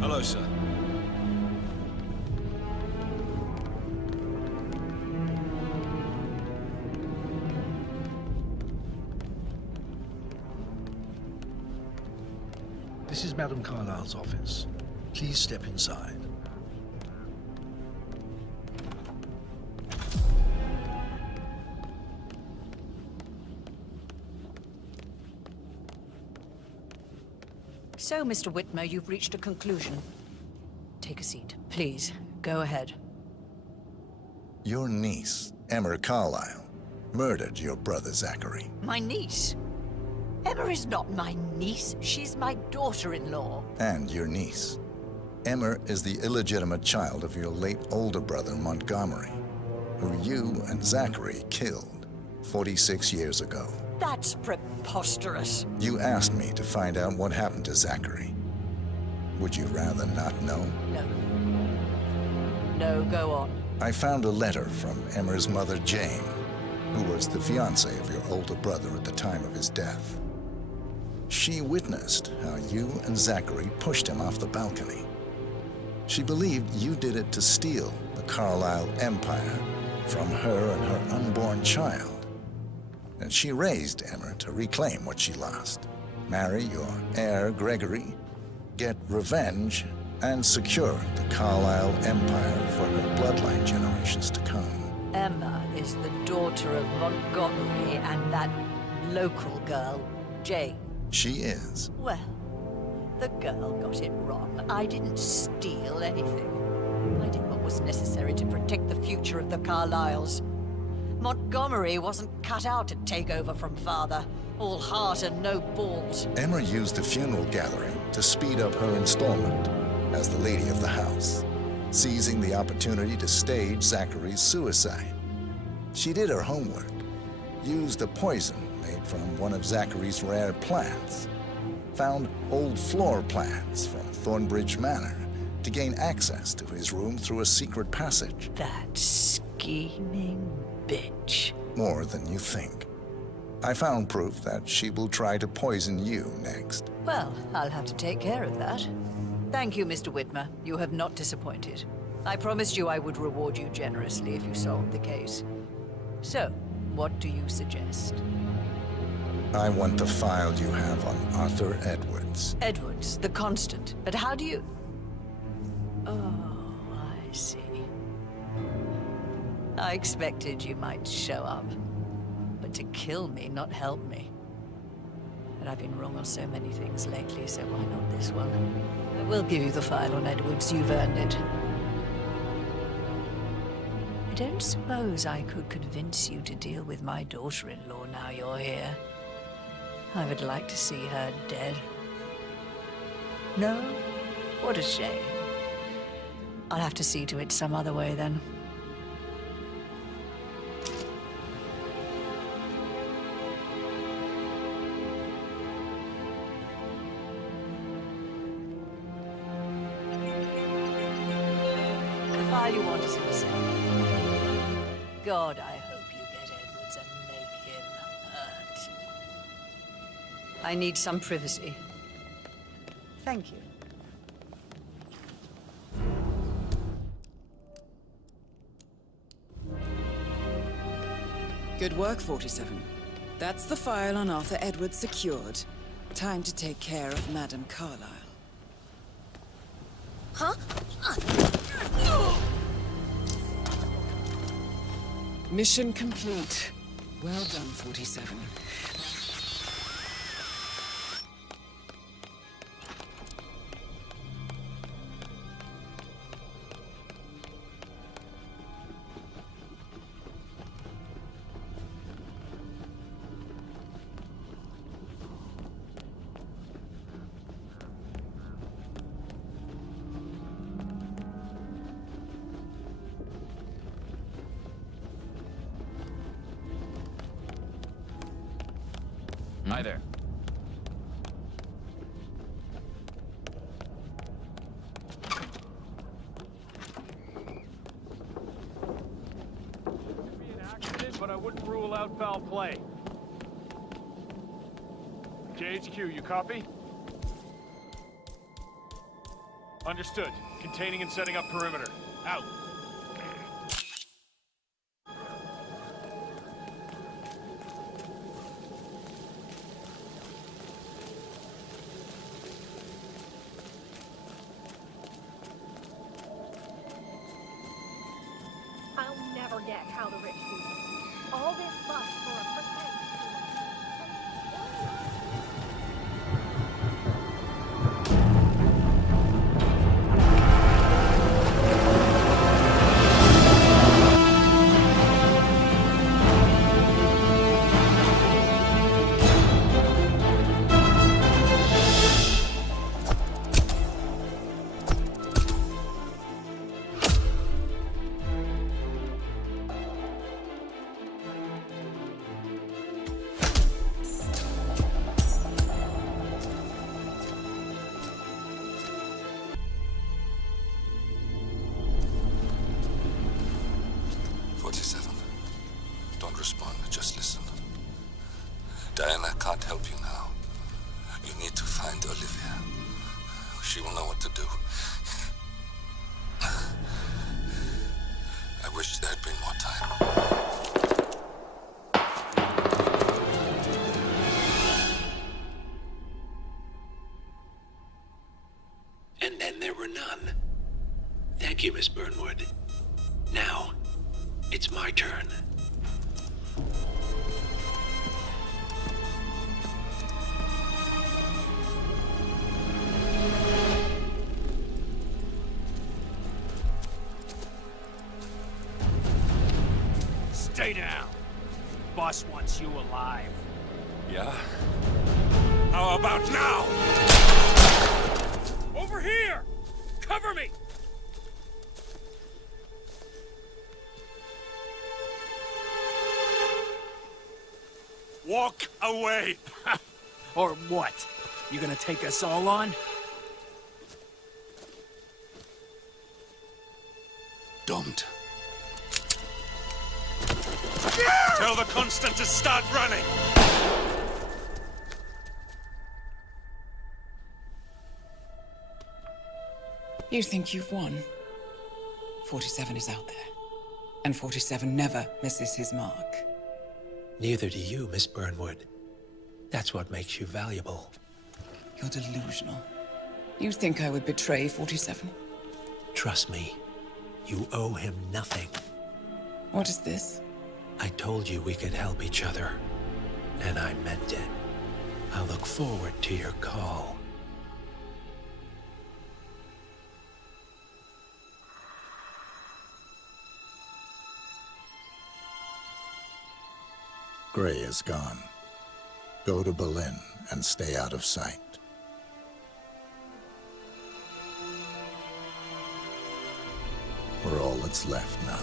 Hello, sir. This is Madame Carlyle's office. Please step inside. So, Mr. Whitmer, you've reached a conclusion. Take a seat. Please, go ahead. Your niece Emma Carlyle murdered your brother Zachary. My niece? Emma is not my niece. She's my daughter-in-law. And your niece. Emma is the illegitimate child of your late older brother Montgomery, who you and Zachary killed 46 years ago. That's preposterous. You asked me to find out what happened to Zachary. Would you rather not know? No. No, go on. I found a letter from Emma's mother, Jane, who was the fiancée of your older brother at the time of his death. She witnessed how you and Zachary pushed him off the balcony. She believed you did it to steal the Carlyle empire from her and her unborn child. And she raised Emma to reclaim what she lost. Marry your heir, Gregory, get revenge, and secure the Carlyle empire for her bloodline generations to come. Emma is the daughter of Montgomery and that local girl, Jane. She is. Well, the girl got it wrong. I didn't steal anything. I did what was necessary to protect the future of the Carlyles. Montgomery wasn't cut out to take over from father. All heart and no balls. Emma used the funeral gathering to speed up her installment as the lady of the house, seizing the opportunity to stage Zachary's suicide. She did her homework, used a poison made from one of Zachary's rare plants, found old floor plans from Thornbridge Manor to gain access to his room through a secret passage. That scheming bitch. More than you think. I found proof that she will try to poison you next. Well, I'll have to take care of that. Thank you, Mr. Whitmer. You have not disappointed. I promised you I would reward you generously if you solved the case. So, what do you suggest? I want the file you have on Arthur Edwards. Edwards, the Constant. But how do you... Oh, I see. I expected you might show up. But to kill me, not help me. But I've been wrong on so many things lately, so why not this one? I will give you the file on Edwards. You've earned it. I don't suppose I could convince you to deal with my daughter-in-law now you're here. I would like to see her dead. No? What a shame. I'll have to see to it some other way then. The file you want is in the cell. God, I hope you get Edwards and make him hurt. I need some privacy. Thank you. Good work, 47. That's the file on Arthur Edwards secured. Time to take care of Madame Carlyle. Huh? Mission complete. Well done, 47. Hi there. Could be an accident, but I wouldn't rule out foul play. JHQ, you copy? Understood. Containing and setting up perimeter. Out. I'll never get how the rich do it. All this fuss for a pretend. respond, just listen. Diana can't help you now. You need to find Olivia. She will know what to do. I wish there had been more time. And then there were none. Thank you, Miss Burnwood. Now, it's my turn. Stay down. Boss wants you alive. Yeah? How about now? Over here! Cover me! Walk away! Or what? You gonna take us all on? Don't. Tell the Constant to start running! You think you've won? 47 is out there. And 47 never misses his mark. Neither do you, Miss Burnwood. That's what makes you valuable. You're delusional. You think I would betray 47? Trust me, you owe him nothing. What is this? I told you we could help each other, and I meant it. I look forward to your call. Gray is gone. Go to Berlin and stay out of sight. We're all that's left now.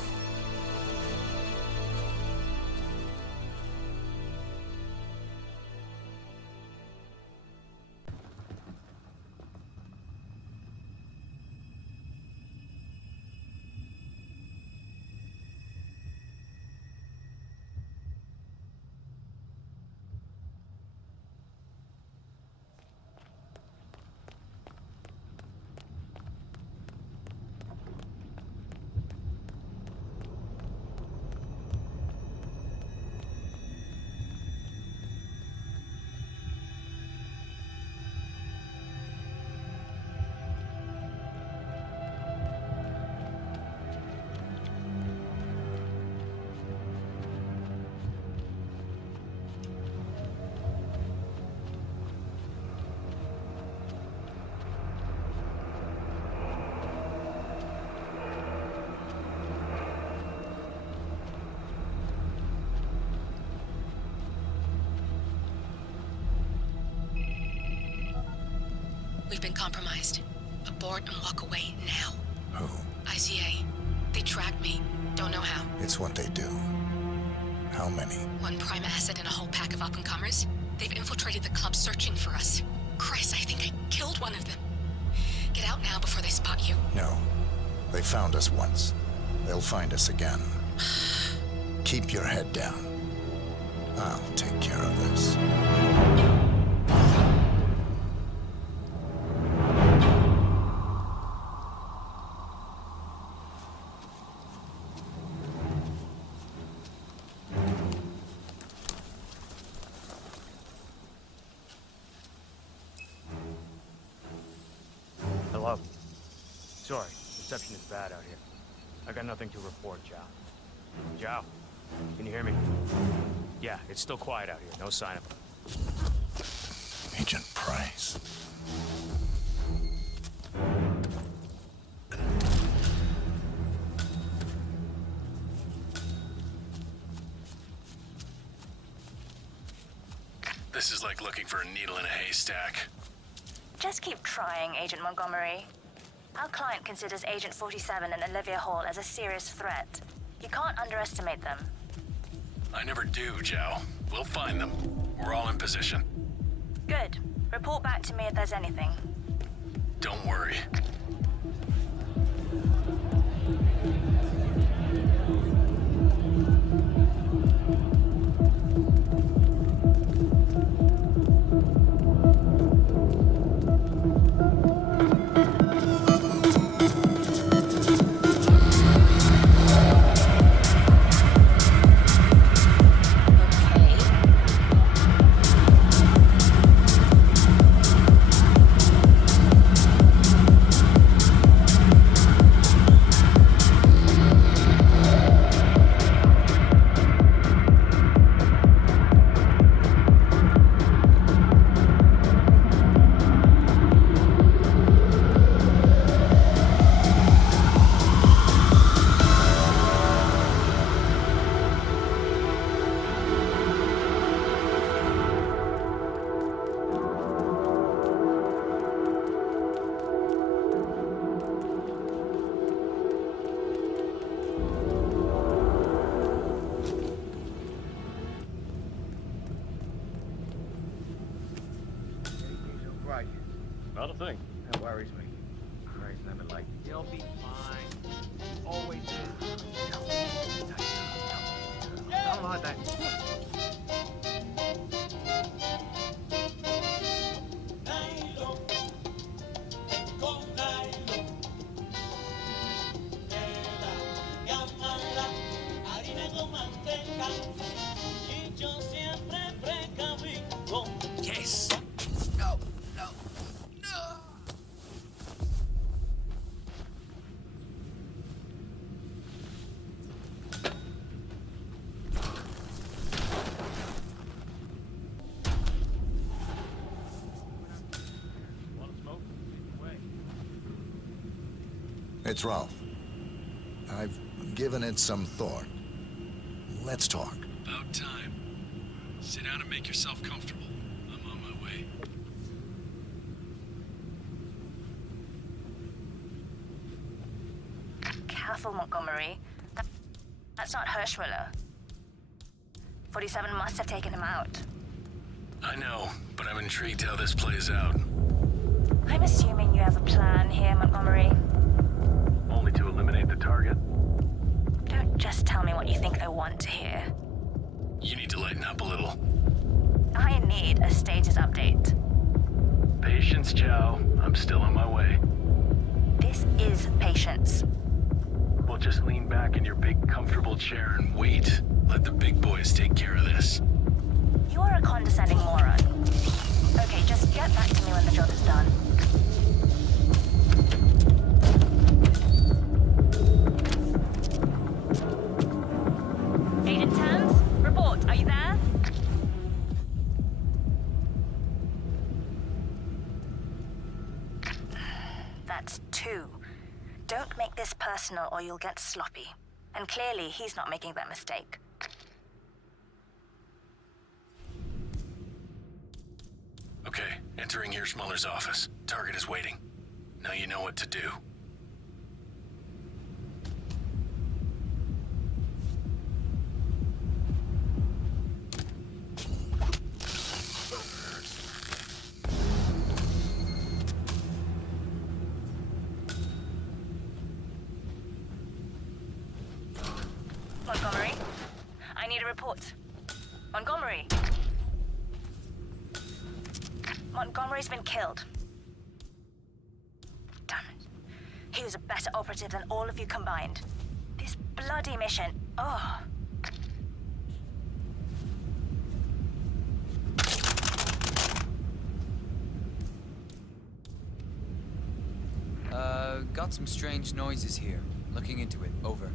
We've been compromised. Abort and walk away now. Who? ICA. They tracked me. Don't know how. It's what they do. How many? One prime asset and a whole pack of up-and-comers. They've infiltrated the club searching for us. Christ, I think I killed one of them. Get out now before they spot you. No. They found us once. They'll find us again. Keep your head down. I'll take care of this. Hello? Sorry, reception is bad out here. I got nothing to report, Zhao. Zhao, can you hear me? Yeah, it's still quiet out here. No sign of him. Agent Price. This is like looking for a needle in a haystack. Just keep trying, Agent Montgomery. Our client considers Agent 47 and Olivia Hall as a serious threat. You can't underestimate them. I never do, Zhao. We'll find them. We're all in position. Good. Report back to me if there's anything. Don't worry. They'll be fine. Always is. Don't lie that. Yes. No, no, no. It's Ralph. I've given it some thought. Let's talk. About time. Sit down and make yourself comfortable. I'm on my way. Careful, Montgomery. That's not Hirschmuller. 47 must have taken him out. I know, but I'm intrigued how this plays out. I'm assuming you have a plan here, Montgomery. Only to eliminate the target? Don't just tell me what you think I want to hear. You need to lighten up a little. I need a status update. Patience, Chow. I'm still on my way. This is patience. Well, just lean back in your big, comfortable chair and wait. Let the big boys take care of this. You are a condescending moron. Okay, just get back to me when the job is done. Agent Thames, report. Are you there? That's 2. Don't make this personal or you'll get sloppy. And clearly, he's not making that mistake. Okay, entering Hirschmuller's office. Target is waiting. Now you know what to do. Montgomery? I need a report. Montgomery? Montgomery's been killed. Damn it. He was a better operative than all of you combined. This bloody mission. Oh. Got some strange noises here. Looking into it. Over.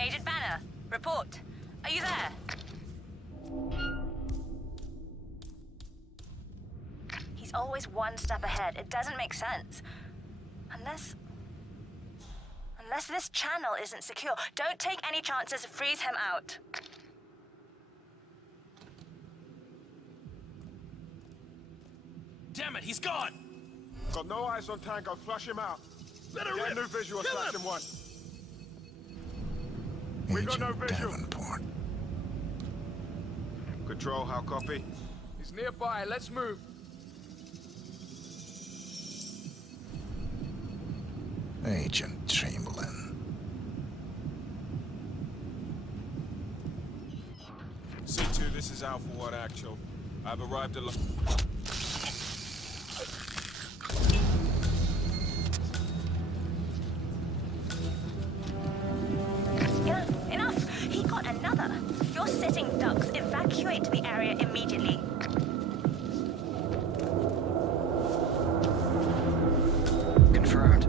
Agent Banner, report. Are you there? He's always one step ahead. It doesn't make sense. Unless this channel isn't secure. Don't take any chances. Freeze him out. Damn it, he's gone! Got no eyes on Tango. Flush him out. Let her Get rip. a new visual. Kill Slash him. him one. We got no visual. Davenport. Control, how copy? He's nearby. Let's move. Agent Chamberlain. C2, this is Alpha 1 Actual. I've arrived at... Enough! He got another. You're sitting ducks. Evacuate the area immediately. Confirmed.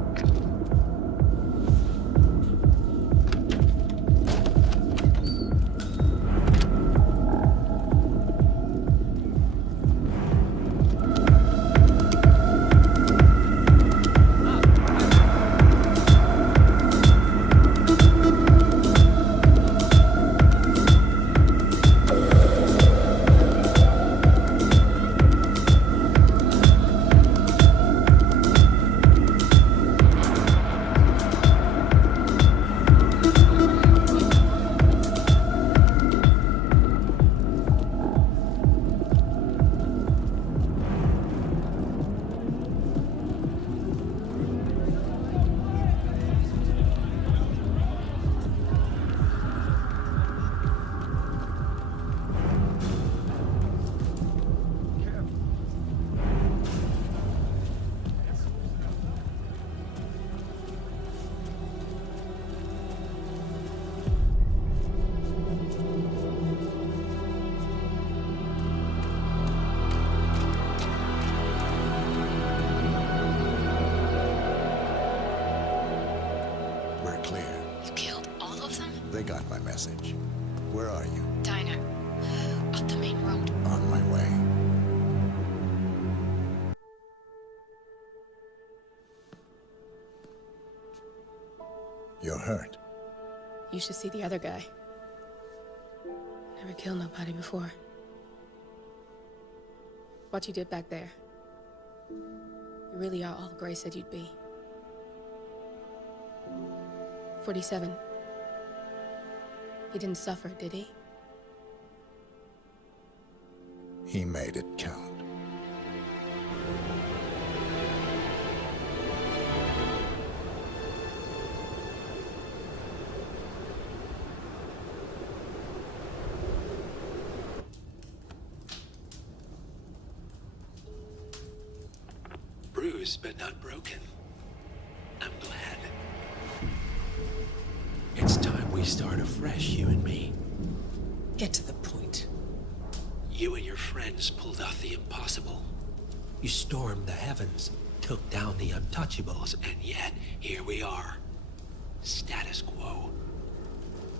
They got my message. Where are you? Diner. Up the main road. On my way. You're hurt. You should see the other guy. Never killed nobody before. What you did back there. You really are all Gray said you'd be. 47. He didn't suffer, did he? He made it count. Bruised but not broken. I'm glad. It's time we start afresh, you and me. Get to the point. You and your friends pulled off the impossible. You stormed the heavens, took down the untouchables, And yet, here we are. Status quo.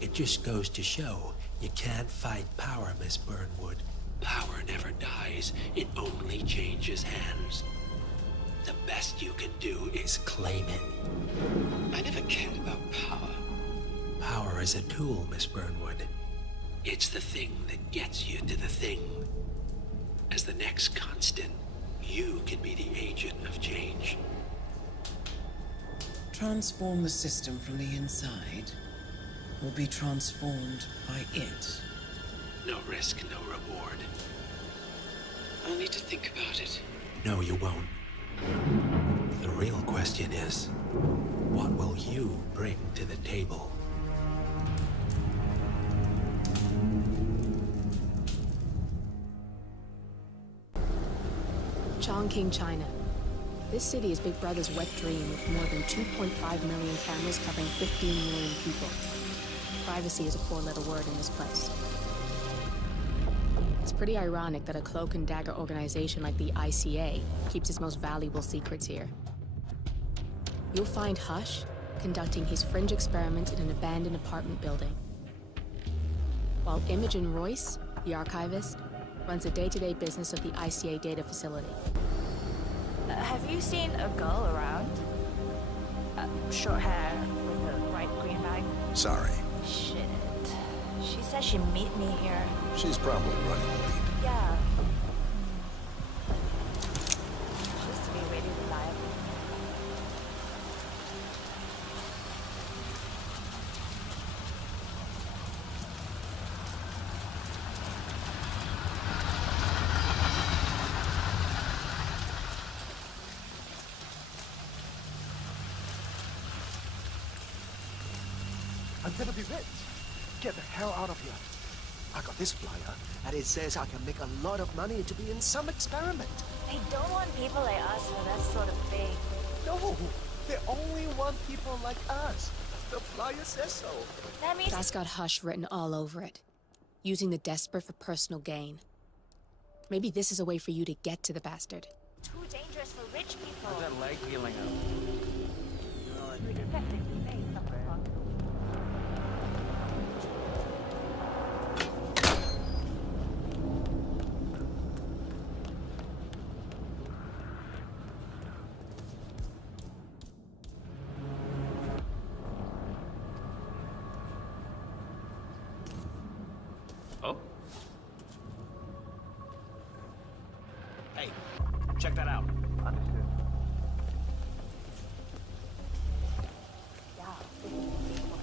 it just goes to show you can't fight power, Miss Burnwood. Power never dies, it only changes hands. The best you can do is Claim it. I never cared about power. Power is a tool, Miss Burnwood. It's the thing that gets you to the thing. As the next constant, you can be the agent of change. Transform the system from the inside, or be transformed by it. No risk, no reward. I'll need to think about it. No, you won't. The real question is, what will you bring to the table? Chongqing, China. This city is Big Brother's wet dream with more than 2.5 million cameras covering 15 million people. Privacy is a four-letter word in this place. It's pretty ironic that a cloak and dagger organization like the ICA keeps its most valuable secrets here. You'll find Hush conducting his fringe experiments in an abandoned apartment building, while Imogen Royce, the archivist, runs the day-to-day business of the ICA data facility. Have you seen a girl around? Short hair with a bright green bag? Sorry. Shit. She said she'd meet me here. She's probably running late. Yeah. She used to be really reliable. I'm gonna be rich. Get the hell out of here. I got this flyer, and it says I can make a lot of money to be in some experiment. They don't want people like us for that sort of thing. No, they only want people like us. The flyer says so. That means That's got Hush written all over it. Using the desperate for personal gain. Maybe this is a way for you to get to the bastard. too dangerous for rich people. How's that leg healing up? We detected the name of the hospital. Oh? Hey, check that out. Understood. Yeah, this is the big one.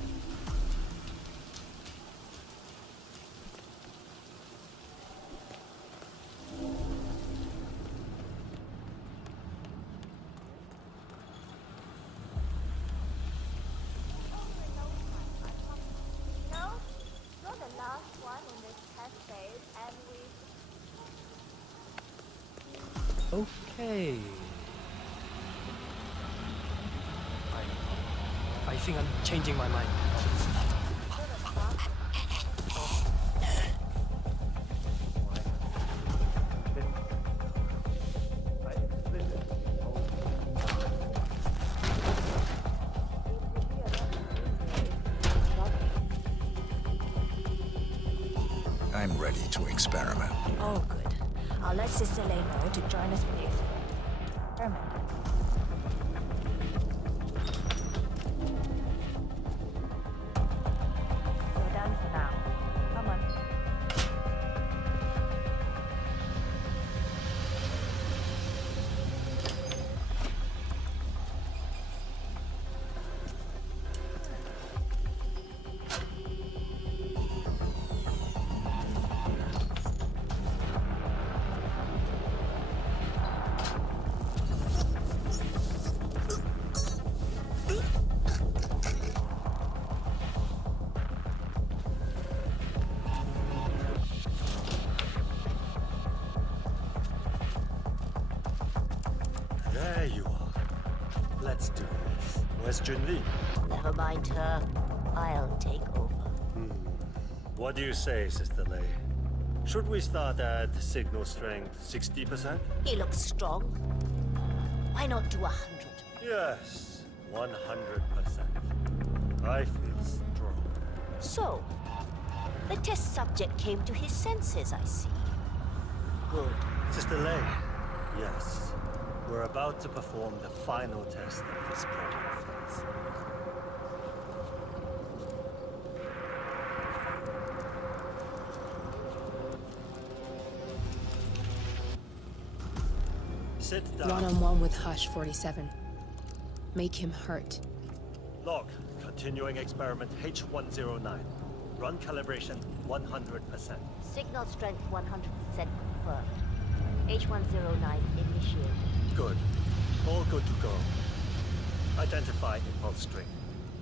No, you're the last one in this test phase, and we... Okay. I think I'm changing my mind. I'm ready to experiment. Oh, good. I'll let Sister Lay know to join us for the experiment. We're done for now. Come on. There you are. Let's do this. Where's Junli? Never mind her. I'll take over. What do you say, Sister Lei? Should we start at signal strength 60%? He looks strong. Why not do 100? Yes, 100%. I feel strong. So, the test subject came to his senses, I see. Good. Sister Lei, yes. We're about to perform the final test of this project phase. Sit down. One-on-one with Hush 47. Make him hurt. Log, continuing experiment H109. Run calibration 100%. Signal strength 100% confirmed. H109 initiated. Good. All good to go. Identify impulse string.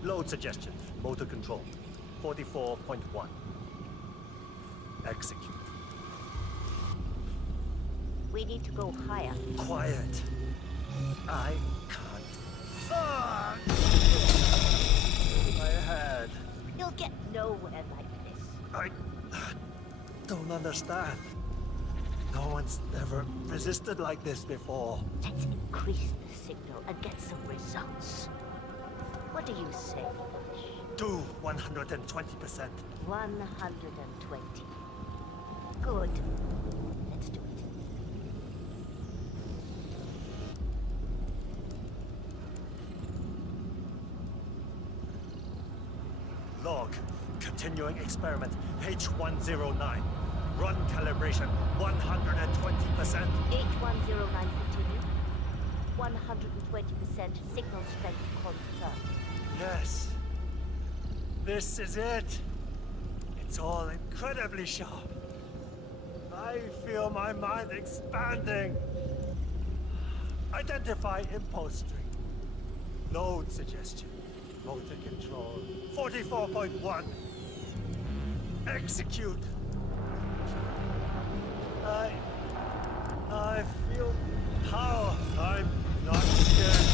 Load suggestion. Motor control. 44.1. Execute. We need to go higher. Quiet. I can't. Fuck! My head. You'll get nowhere like this. I don't understand. No one's ever resisted like this before. Let's increase the signal and get some results. What do you say, Hush? Do 120%. 120. Good. Let's do it. Log, continuing experiment H109. Run calibration 120%. H109 continue. 120% signal strength confirmed. Yes. This is it. It's all incredibly sharp. I feel my mind expanding. Identify impulse string. Load suggestion. Motor control 44.1. Execute. I feel power. I'm not scared.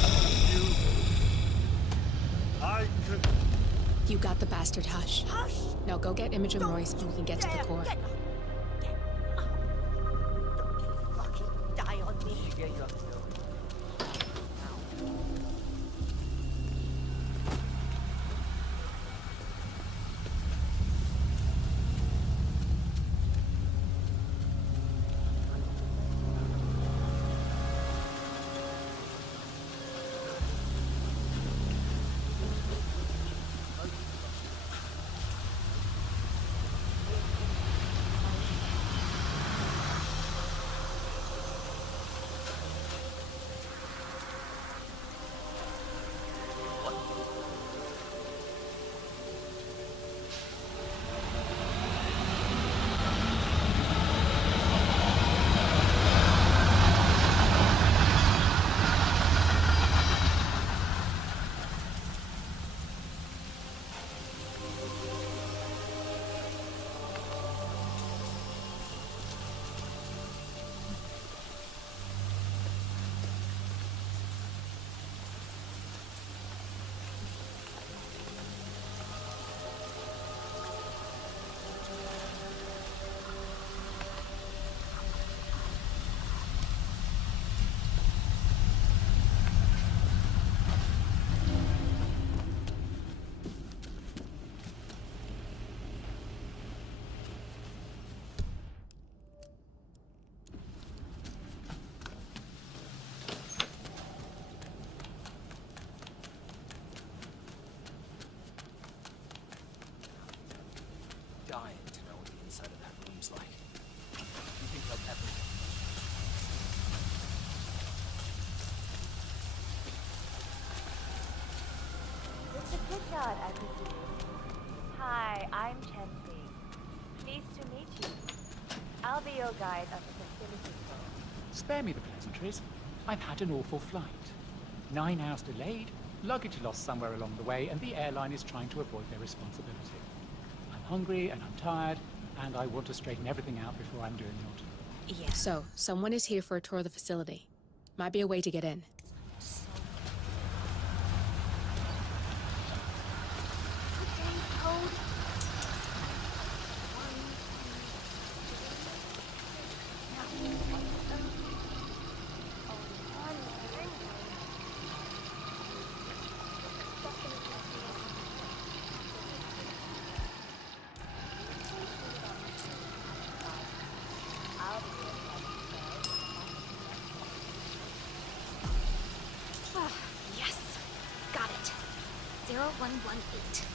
I could. You got the bastard, Hush. Hush! Now go get Imogen Royce and we can get to the core. Get up. Don't you fucking die on me. Yeah, you have to go. Hi, I'm Chen Li. Pleased to meet you. I'll be your guide on the facility tour. Spare me the pleasantries. I've had an awful flight. 9 hours delayed, luggage lost somewhere along the way, and the airline is trying to avoid their responsibility. I'm hungry and I'm tired, and I want to straighten everything out before I'm doing your tour. Yeah. So, someone is here for a tour of the facility. Might be a way to get in. Yes! Got it. 0118.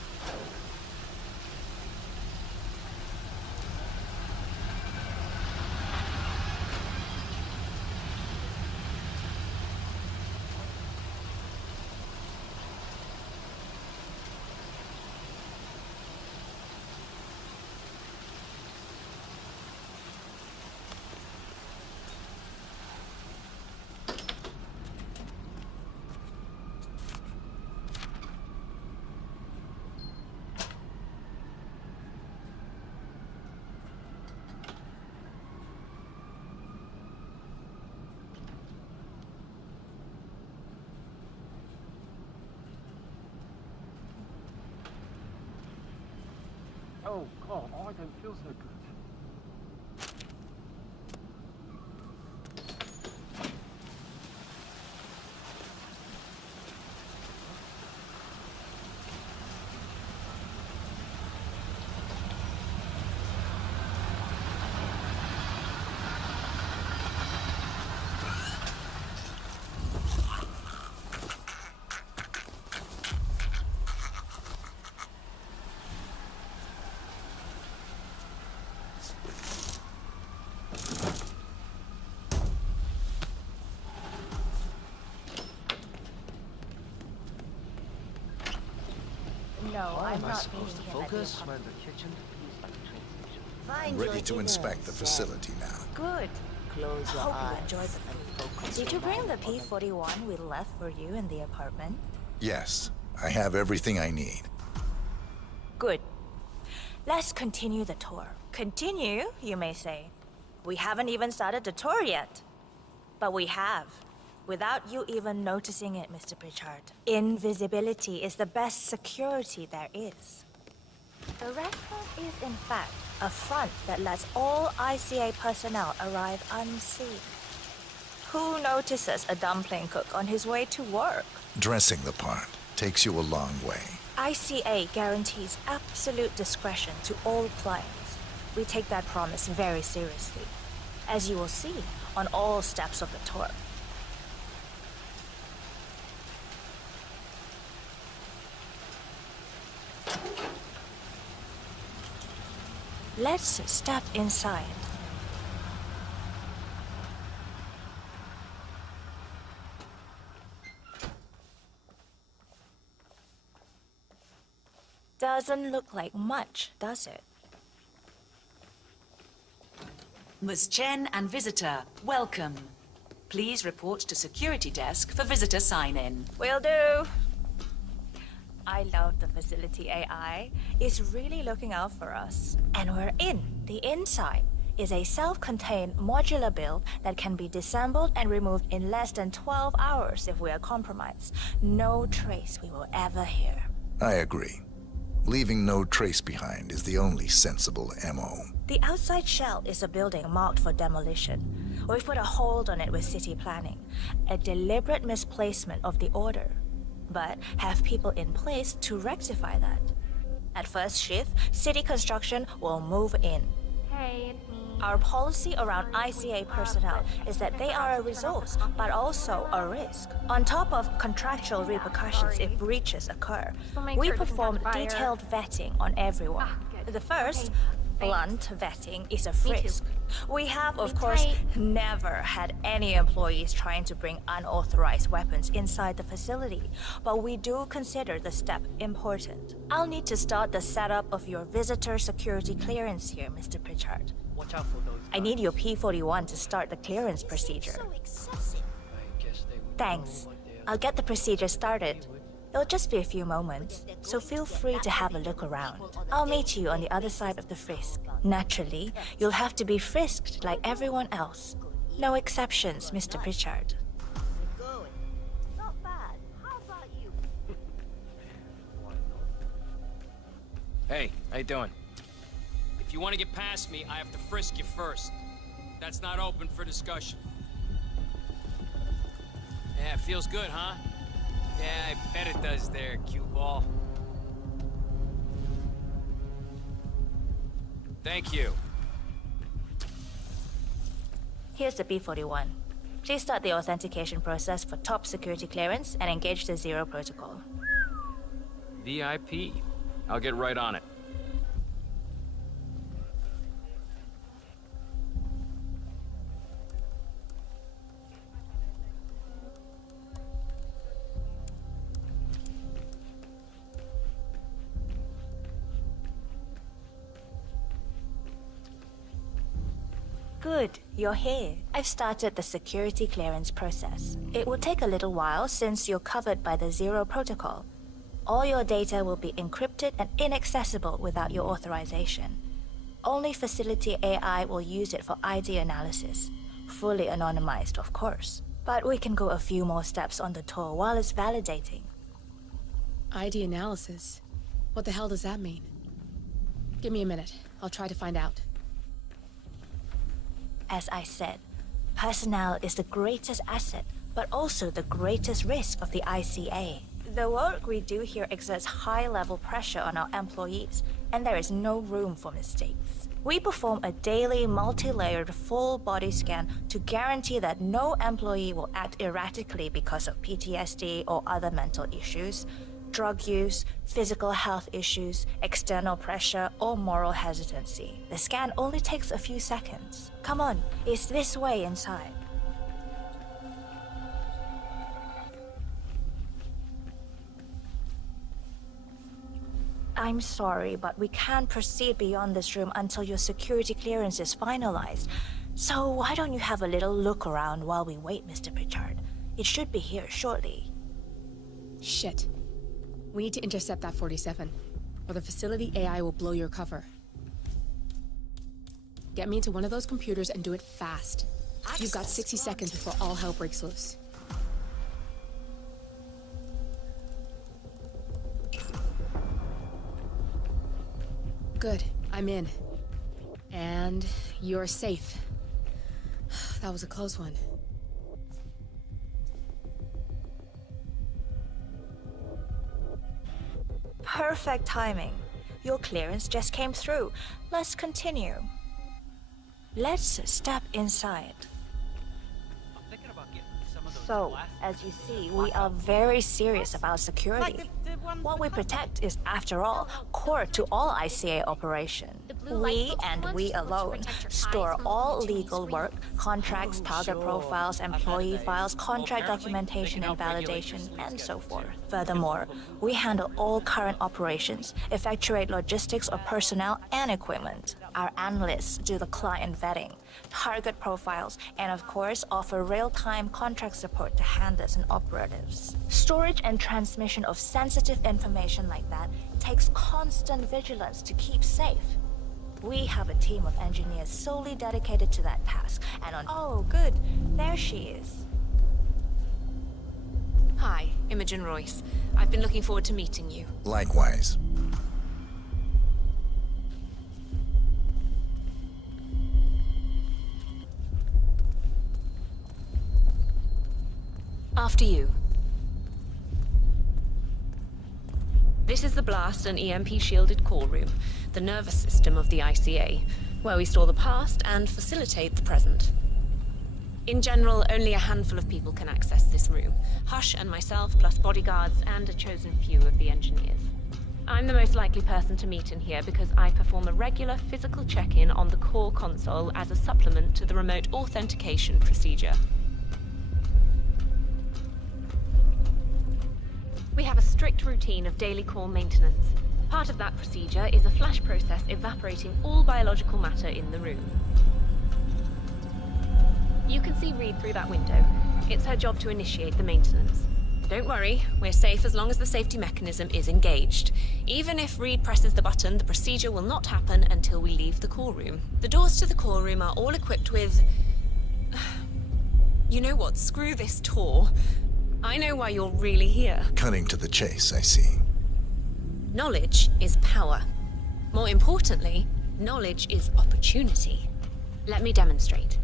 Oh, God, I don't feel so good. No, I'm not supposed to focus when the kitchen feels like a train station? I'm ready to inspect the facility now. Good. Close your Hope eyes you enjoyed the and focus. Did you your bring mind the on the- P-41 we left for you in the apartment? Yes, I have everything I need. Good. Let's continue the tour. Continue, you may say. We haven't even started the tour yet. But we have. Without you even noticing it, Mr. Pritchard. Invisibility is the best security there is. The restaurant is, in fact, a front that lets all ICA personnel arrive unseen. Who notices a dumpling cook on his way to work? Dressing the part takes you a long way. ICA guarantees absolute discretion to all clients. We take that promise very seriously, as you will see on all steps of the tour. Let's step inside. Doesn't look like much, does it? Ms. Chen and visitor, welcome. Please report to security desk for visitor sign-in. Will do. I love the facility AI. It's really looking out for us. And we're in. The inside is a self-contained modular build that can be disassembled and removed in less than 12 hours if we are compromised. No trace we will ever hear. I agree. Leaving no trace behind is the only sensible MO. The outside shell is a building marked for demolition. We've put a hold on it with city planning. A deliberate misplacement of the order. But have people in place to rectify that. At first shift, city construction will move in. Hey, it's me. Our policy around ICA personnel is that they are a resource, but also a risk. On top of contractual repercussions if breaches occur, we perform detailed vetting on everyone. The first, Okay, blunt vetting, is a Me too. frisk. We have, of Hang course, tight. never had any employees trying to bring unauthorized weapons inside the facility, but we do consider the step important. I'll need to start the setup of your visitor security clearance here, Mr. Pritchard. Watch out for those. I need your P-41 to start the clearance procedure. So excessive. I guess they would Thanks. know what they are I'll get the procedure started. It'll just be a few moments, so feel free to have a look around. I'll meet you on the other side of the frisk. Naturally, you'll have to be frisked like everyone else. No exceptions, Mr. Pritchard. Going. Not bad. How about you? Hey, how you doing? If you want to get past me, I have to frisk you first. That's not open for discussion. Yeah, feels good, huh? Yeah, I bet it does there, cue ball. Thank you. Here's the P-41. Please start the authentication process for top security clearance and engage the Zero Protocol. VIP. I'll get right on it. Good, you're here. I've started the security clearance process. It will take a little while since you're covered by the Zero Protocol. All your data will be encrypted and inaccessible without your authorization. Only facility AI will use it for ID analysis. Fully anonymized, of course. But we can go a few more steps on the tour while it's validating. ID analysis? What the hell does that mean? Give me a minute. I'll try to find out. As I said, personnel is the greatest asset, but also the greatest risk of the ICA. The work we do here exerts high-level pressure on our employees, and there is no room for mistakes. We perform a daily, multi-layered, full-body scan to guarantee that no employee will act erratically because of PTSD or other mental issues, drug use, physical health issues, external pressure, or moral hesitancy. The scan only takes a few seconds. Come on, it's this way inside. I'm sorry, but we can't proceed beyond this room until your security clearance is finalized. So why don't you have a little look around while we wait, Mr. Pritchard? It should be here shortly. Shit. We need to intercept that 47, or the facility AI will blow your cover. Get me into one of those computers and do it fast. You've got 60 seconds before all hell breaks loose. Good, I'm in. And you're safe. That was a close one. Perfect timing. Your clearance just came through. Let's continue. Let's step inside. So, as you see, we are very serious about security. What we protect is, after all, core to all ICA operation. We, and we alone, store all legal work, contracts, target profiles, employee files, contract documentation and validation, and so forth. Furthermore, we handle all current operations, effectuate logistics of personnel and equipment. Our analysts do the client vetting, target profiles, and of course offer real-time contract support to handlers and operatives. Storage and transmission of sensitive information like that takes constant vigilance to keep safe. We have a team of engineers solely dedicated to that task, and on— Oh, good. There she is. Hi, Imogen Royce. I've been looking forward to meeting you. Likewise. After you. This is the blast and EMP-shielded call room, the nervous system of the ICA, where we store the past and facilitate the present. In general, only a handful of people can access this room. Hush and myself, plus bodyguards and a chosen few of the engineers. I'm the most likely person to meet in here because I perform a regular physical check-in on the core console as a supplement to the remote authentication procedure. We have a strict routine of daily core maintenance. Part of that procedure is a flash process evaporating all biological matter in the room. You can see Reed through that window. It's her job to initiate the maintenance. Don't worry, we're safe as long as the safety mechanism is engaged. Even if Reed presses the button, the procedure will not happen until we leave the core room. The doors to the core room are all equipped with... You know what? Screw this tour. I know why you're really here. Cutting to the chase, I see. Knowledge is power. More importantly, knowledge is opportunity. Let me demonstrate.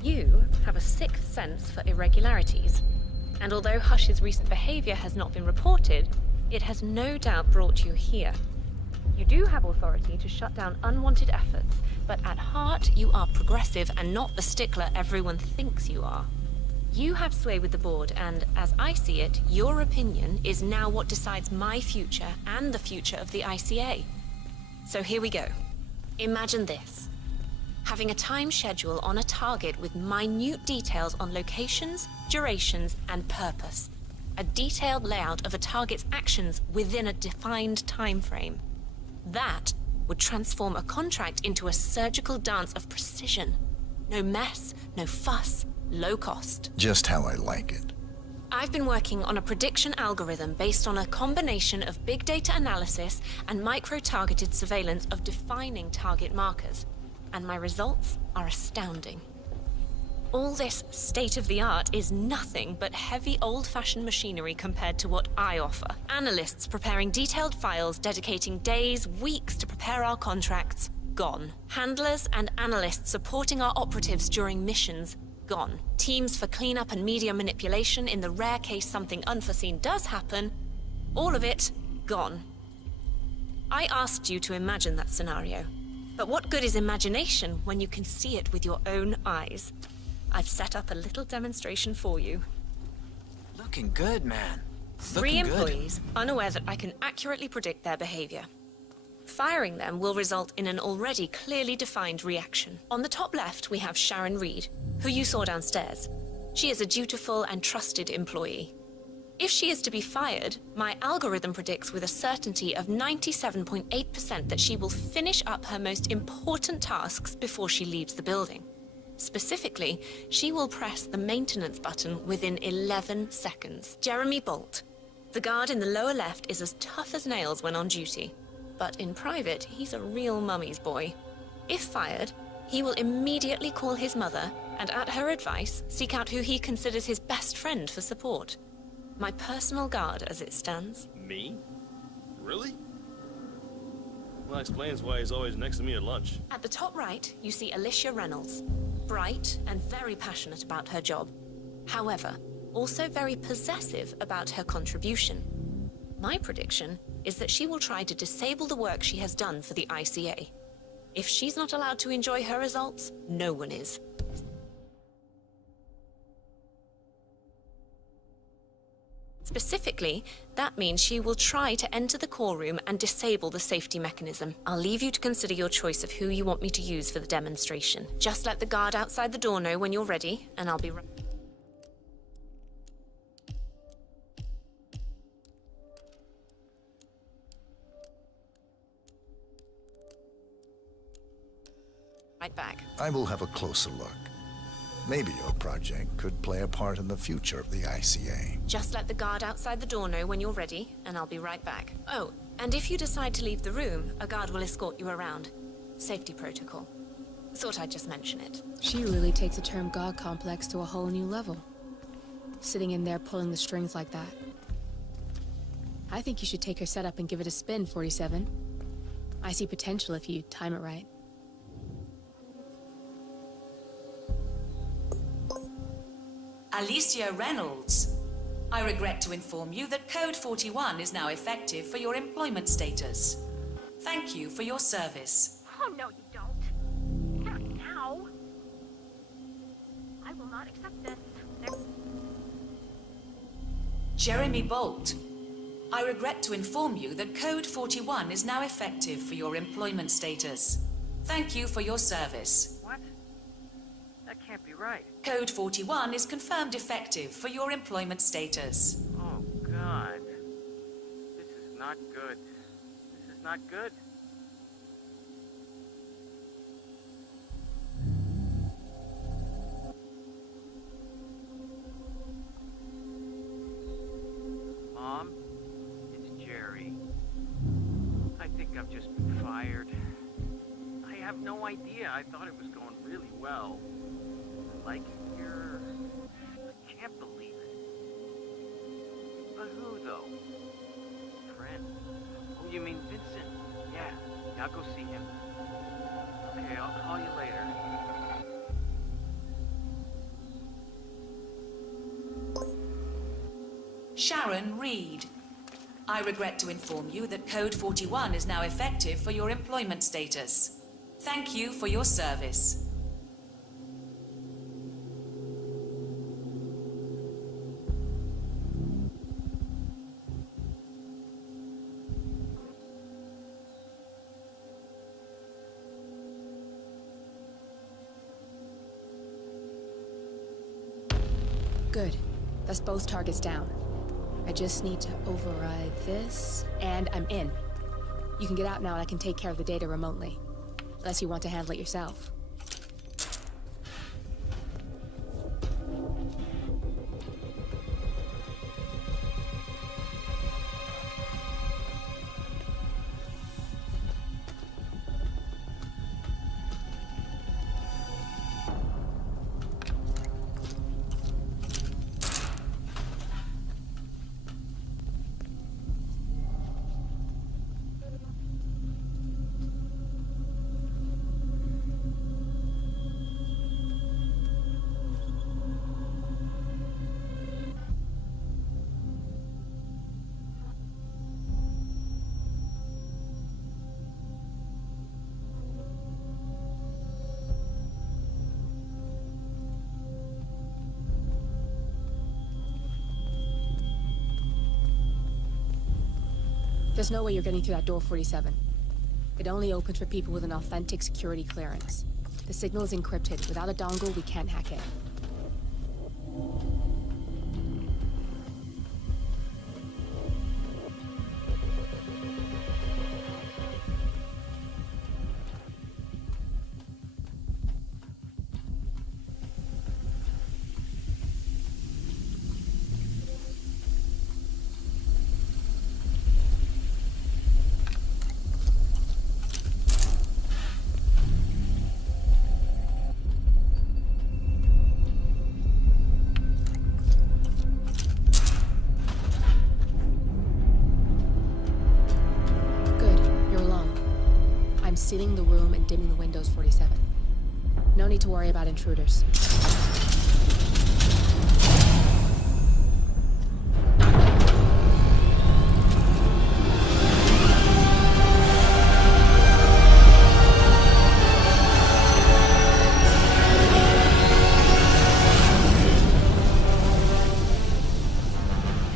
You have a sixth sense for irregularities. And although Hush's recent behavior has not been reported, it has no doubt brought you here. You do have authority to shut down unwanted efforts, but at heart you are progressive and not the stickler everyone thinks you are. You have sway with the board, and as I see it, your opinion is now what decides my future and the future of the ICA. So here we go. Imagine this. Having a time schedule on a target with minute details on locations, durations, and purpose. A detailed layout of a target's actions within a defined time frame. That would transform a contract into a surgical dance of precision. No mess, no fuss, low cost. Just how I like it. I've been working on a prediction algorithm based on a combination of big data analysis and micro-targeted surveillance of defining target markers. And my results are astounding. All this state-of-the-art is nothing but heavy old-fashioned machinery compared to what I offer. Analysts preparing detailed files, dedicating days, weeks to prepare our contracts, gone. Handlers and analysts supporting our operatives during missions, gone. Teams for cleanup and media manipulation in the rare case something unforeseen does happen, all of it, gone. I asked you to imagine that scenario. But what good is imagination when you can see it with your own eyes? I've set up a little demonstration for you. Looking good, man. Three employees, unaware that I can accurately predict their behavior. Firing them will result in an already clearly defined reaction. On the top left, we have Sharon Reed, who you saw downstairs. She is a dutiful and trusted employee. If she is to be fired, my algorithm predicts with a certainty of 97.8% that she will finish up her most important tasks before she leaves the building. Specifically, she will press the maintenance button within 11 seconds. Jeremy Bolt. The guard in the lower left is as tough as nails when on duty. But in private, he's a real mummy's boy. If fired, he will immediately call his mother and, at her advice, seek out who he considers his best friend for support. My personal guard, as it stands. Me? Really? Well, that explains why he's always next to me at lunch. At the top right, you see Alicia Reynolds. Bright and very passionate about her job. However, also very possessive about her contribution. My prediction is that she will try to disable the work she has done for the ICA. If she's not allowed to enjoy her results, no one is. Specifically, that means she will try to enter the core room and disable the safety mechanism. I'll leave you to consider your choice of who you want me to use for the demonstration. Just let the guard outside the door know when you're ready, and I'll be right back. I will have a closer look. Maybe your project could play a part in the future of the ICA. Just let the guard outside the door know when you're ready, and I'll be right back. Oh, and if you decide to leave the room, a guard will escort you around. Safety protocol. Thought I'd just mention it. She really takes the term God complex to a whole new level. Sitting in there pulling the strings like that. I think you should take her setup and give it a spin, 47. I see potential if you time it right. Alicia Reynolds. I regret to inform you that Code 41 is now effective for your employment status. Thank you for your service. Oh, no, you don't. Not now. I will not accept this. Jeremy Bolt. I regret to inform you that Code 41 is now effective for your employment status. Thank you for your service. What? That can't be right. Code 41 is confirmed effective for your employment status. Oh, God. This is not good. This is not good. Mom, it's Jerry. I think I've just been fired. I have no idea. I thought it was going really well. I like it here. I can't believe it. But who, though? Friend. Oh, you mean Vincent? Yeah, I'll go see him. Okay, I'll call you later. Sharon Reed. I regret to inform you that Code 41 is now effective for your employment status. Thank you for your service. Good. That's both targets down. I just need to override this, and I'm in. You can get out now and I can take care of the data remotely. Unless you want to handle it yourself. There's no way you're getting through that door 47. It only opens for people with an authentic security clearance. The signal is encrypted. Without a dongle, we can't hack it. Sealing the room and dimming the windows 47. No need to worry about intruders.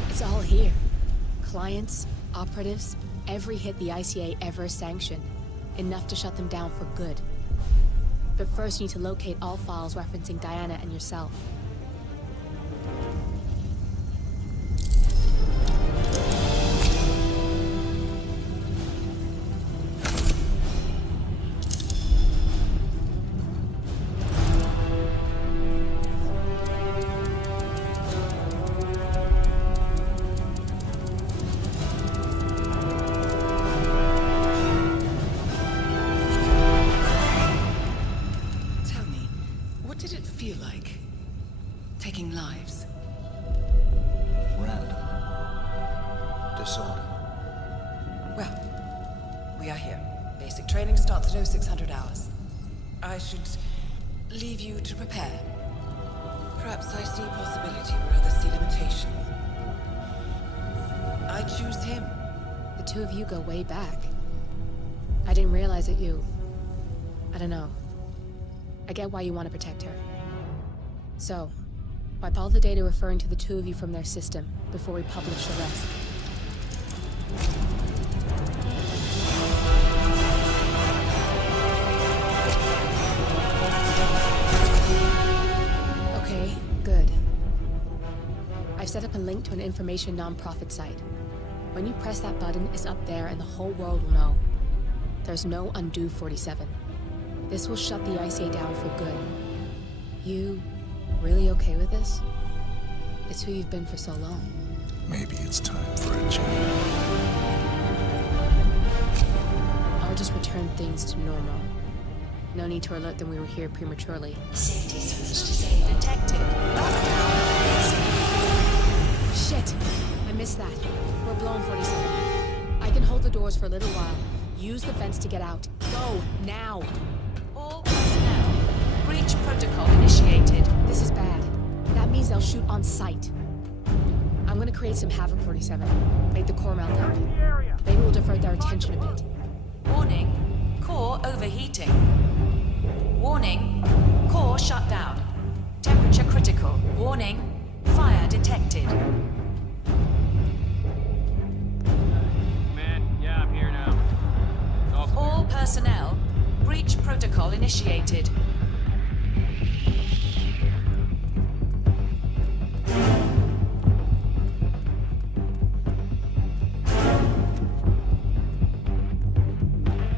It's all here. Clients, operatives, every hit the ICA ever sanctioned. Enough to shut them down for good. But first you need to locate all files referencing Diana and yourself. Training starts at 0600 hours. I should leave you to prepare. Perhaps I see possibility where others see limitation. I choose him. The two of you go way back. I didn't realize that you... I don't know. I get why you want to protect her. So, wipe all the data referring to the two of you from their system before we publish the rest. Okay, good. I've set up a link to an information nonprofit site. When you press that button, it's up there and the whole world will know. There's no undo 47. This will shut the ICA down for good. You really okay with this? It's who you've been for so long. Maybe it's time for a change. I'll just return things to normal. No need to alert them we were here prematurely. Safety sensors detected. Lockdown. Shit! I missed that. We're blown, 47. I can hold the doors for a little while. Use the vents to get out. Go, now! All personnel. Breach protocol initiated. This is bad. That means they'll shoot on sight. I'm gonna create some havoc, 47. Make the core melt down. Maybe we'll divert their attention a bit. Warning. Core overheating. Warning. Core shut down. Temperature critical. Warning. Fire detected. Man, yeah, I'm here now. All personnel. Breach protocol initiated.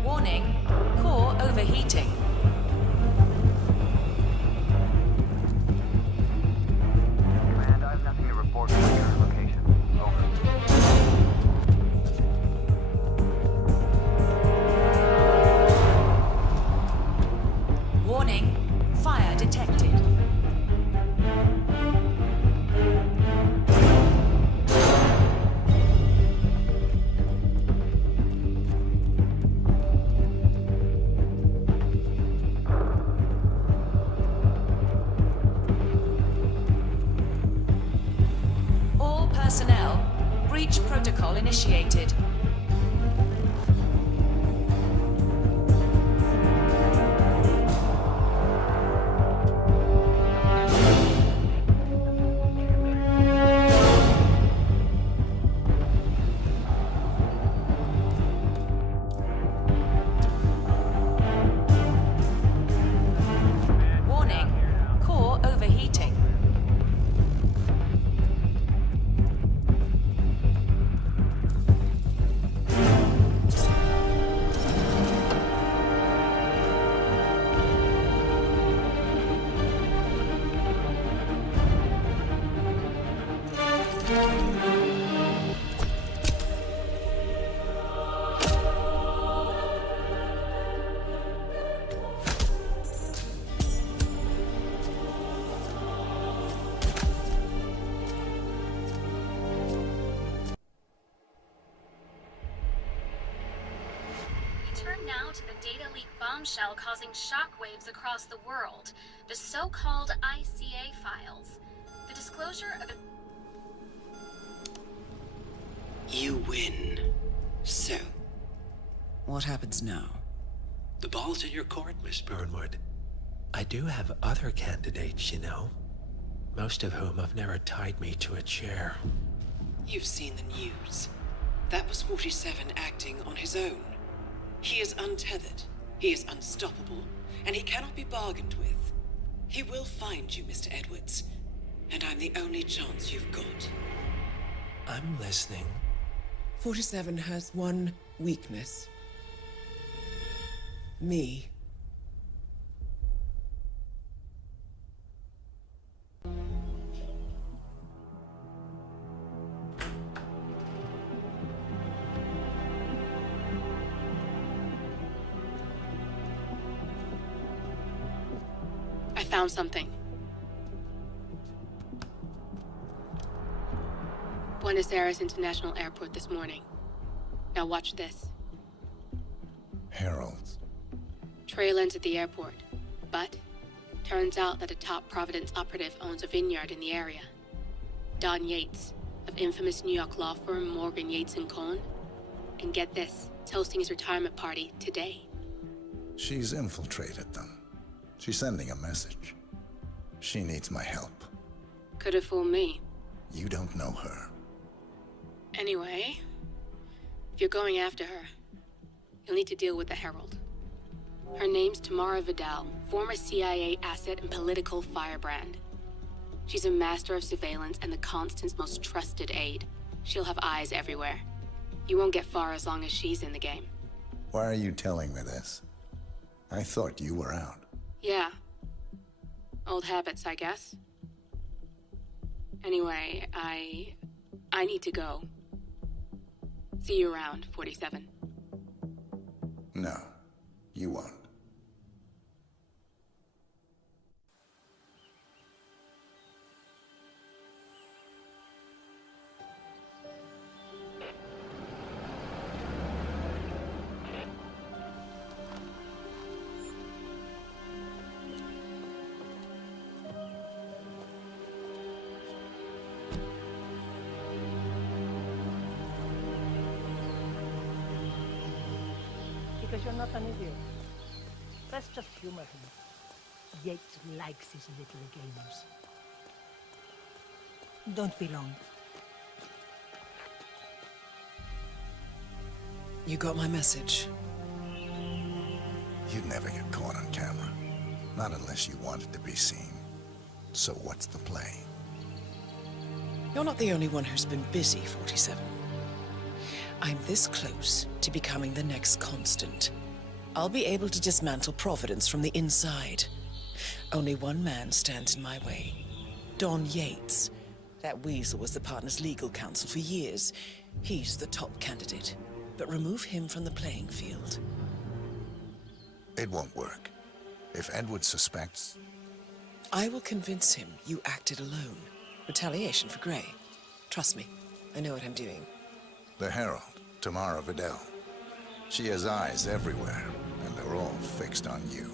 Warning. Core overheating. Command, I have nothing to report from your location. Over. Warning. Fire detected. All personnel. Breach protocol initiated. Warning. Core overheating. We turn now to the data leak bombshell causing shockwaves across the world, the so-called ICA files. The disclosure of You win. So, What happens now? the ball's in your court, Miss Burnwood, I do have other candidates, you know. Most of whom have never tied me to a chair. You've seen the news. That was 47 acting on his own. He is untethered, he is unstoppable, and he cannot be bargained with. He will find you, Mr. Edwards, and I'm the only chance you've got. I'm listening. 47 has one weakness. Me. I found something. Buenos Aires International Airport this morning. Now watch this. Heralds. Trail ends at the airport, but turns out that a top Providence operative owns a vineyard in the area. Don Yates, of infamous New York law firm Morgan, Yates & Cohn. And get this, is hosting his retirement party today. She's infiltrated them. She's sending a message. She needs my help. Could have fooled me. You don't know her. Anyway, If you're going after her, you'll need to deal with the Herald. Her name's Tamara Vidal, former CIA asset and political firebrand. She's a master of surveillance and the Constant's most trusted aide. She'll have eyes everywhere. You won't get far as long as she's in the game. Why are you telling me this? I thought you were out. Yeah. Old habits, I guess. Anyway, I need to go. See you around, 47. No, you won't. Because you're not an idiot. Let's just humor him. Yates likes his little games. Don't be long. You got my message. You'd never get caught on camera. Not unless you wanted to be seen. So what's the play? You're not the only one who's been busy, 47. I'm this close to becoming the next Constant. I'll be able to dismantle Providence from the inside. Only one man stands in my way. Don Yates. That weasel was the partner's legal counsel for years. He's the top candidate. But remove him from the playing field. It won't work. If Edward suspects... I will convince him you acted alone. Retaliation for Gray. Trust me, I know what I'm doing. The Herald, Tamara Vidal. She has eyes everywhere, and they're all fixed on you.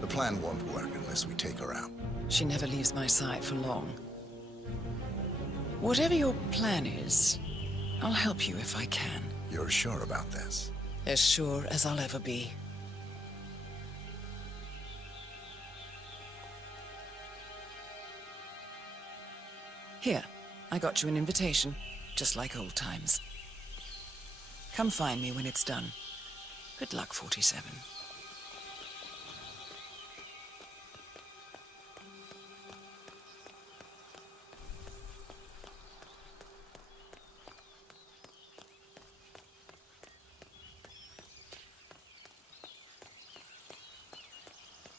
The plan won't work unless we take her out. She never leaves my side for long. Whatever your plan is, I'll help you if I can. You're sure about this? As sure as I'll ever be. Here, I got you an invitation, just like old times. Come find me when it's done. Good luck, 47.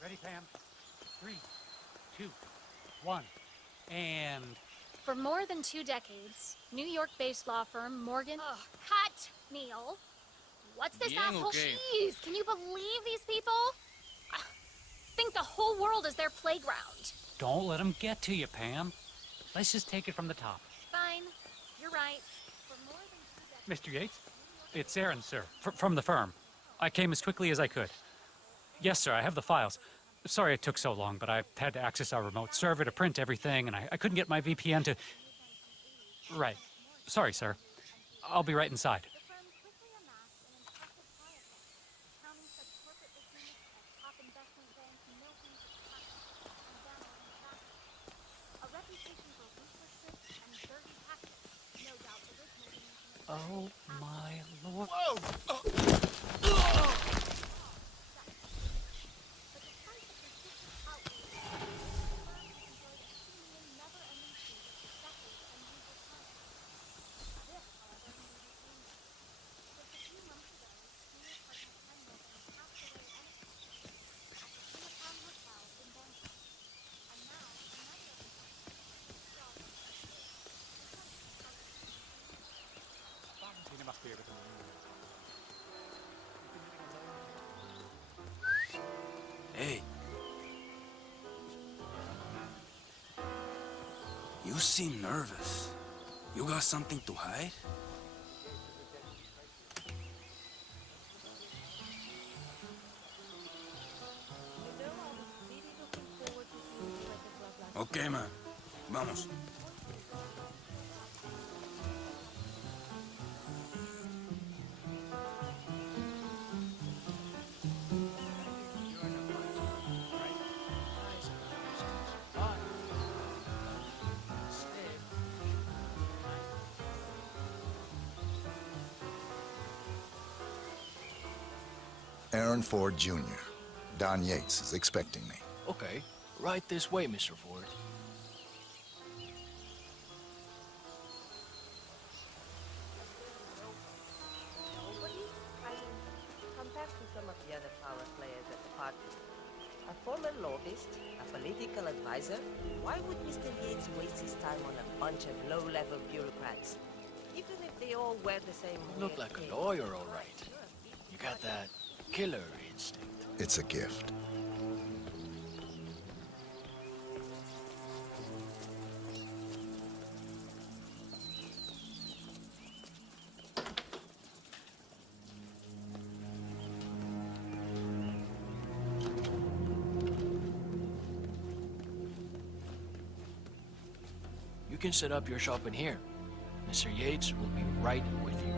Ready, Pam? 3, 2, 1, and... For more than 2 decades, New York-based law firm Morgan... Ugh, cut, Neil. What's this asshole? Jeez, can you believe these people? Think the whole world is their playground. Don't let him get to you, Pam. Let's just take it from the top. Fine, you're right. For more than 2 decades... Mr. Yates? It's Aaron, sir, from the firm. I came as quickly as I could. Yes, sir, I have the files. Sorry it took so long, but I had to access our remote server to print everything, and I couldn't get my VPN to... Right. Sorry, sir. I'll be right inside. Oh, my lord. Hey. You seem nervous. You got something to hide? Okay, man. Vamos. Aaron Ford Jr. Don Yates is expecting me. Okay, right this way, Mr. Ford. Compared to some of the other power players at the party, a former lobbyist, a political advisor, why would Mr. Yates waste his time on a bunch of low-level bureaucrats? Even if they all wear the same... You look like a lawyer, all right. You got that killer instinct. It's a gift. You can set up your shop in here. Mr. Yates will be right with you.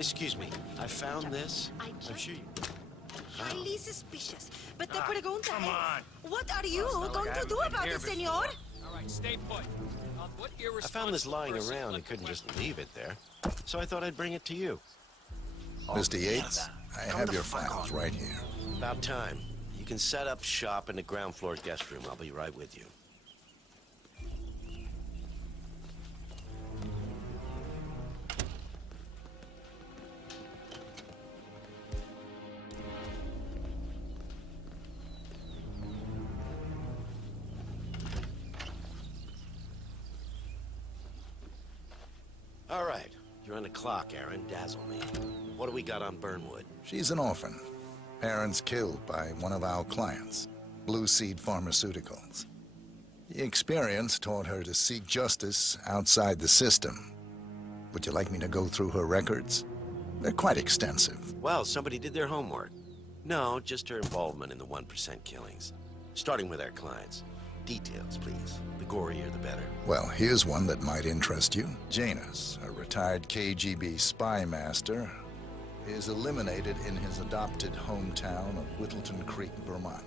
Excuse me, I found this. I'm sure you... Highly suspicious. But te Ah, pregunta come es, on. what are you Oh, it's not going like I to do haven't been about here it, before. senor? All right, stay put. What I found this lying around and couldn't just leave it there. So I thought I'd bring it to you. Mr. Yates, I have your files right here. About time. You can set up shop in the ground floor guest room. I'll be right with you. All right. You're on the clock, Aaron. Dazzle me. What do we got on Burnwood? She's an orphan. Aaron's killed by one of our clients, Blue Seed Pharmaceuticals. The experience taught her to seek justice outside the system. Would you like me to go through her records? They're quite extensive. Well, somebody did their homework. No, just her involvement in the 1% killings. Starting with our clients. Details, please. The gorier, the better. Well, here's one that might interest you. Janus, a retired KGB spy master, is eliminated in his adopted hometown of Whittleton Creek, Vermont.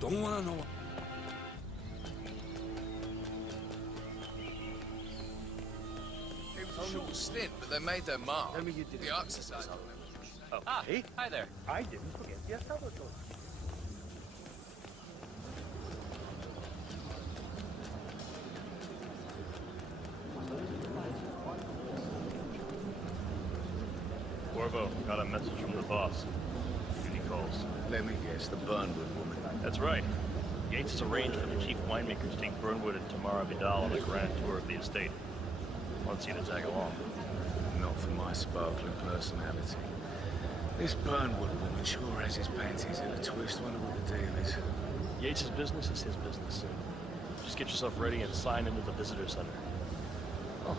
Don't want to know. It was a short stint, but they made their mark. The Ark Society. Oh, hey? Hi there. I didn't forget the Salvatore. Corvo, got a message from the boss. Duty calls. Let me guess, the Burnwood woman. That's right. Yates has arranged for the chief winemakers to take Burnwood and Tamara Vidal on a grand tour of the estate. Wants you to tag along. Not for my sparkling personality. This Burnwood woman sure has his panties in a twist. Wonder what the deal is. Yates' business is his business. Just get yourself ready and sign into the visitor center. Oh,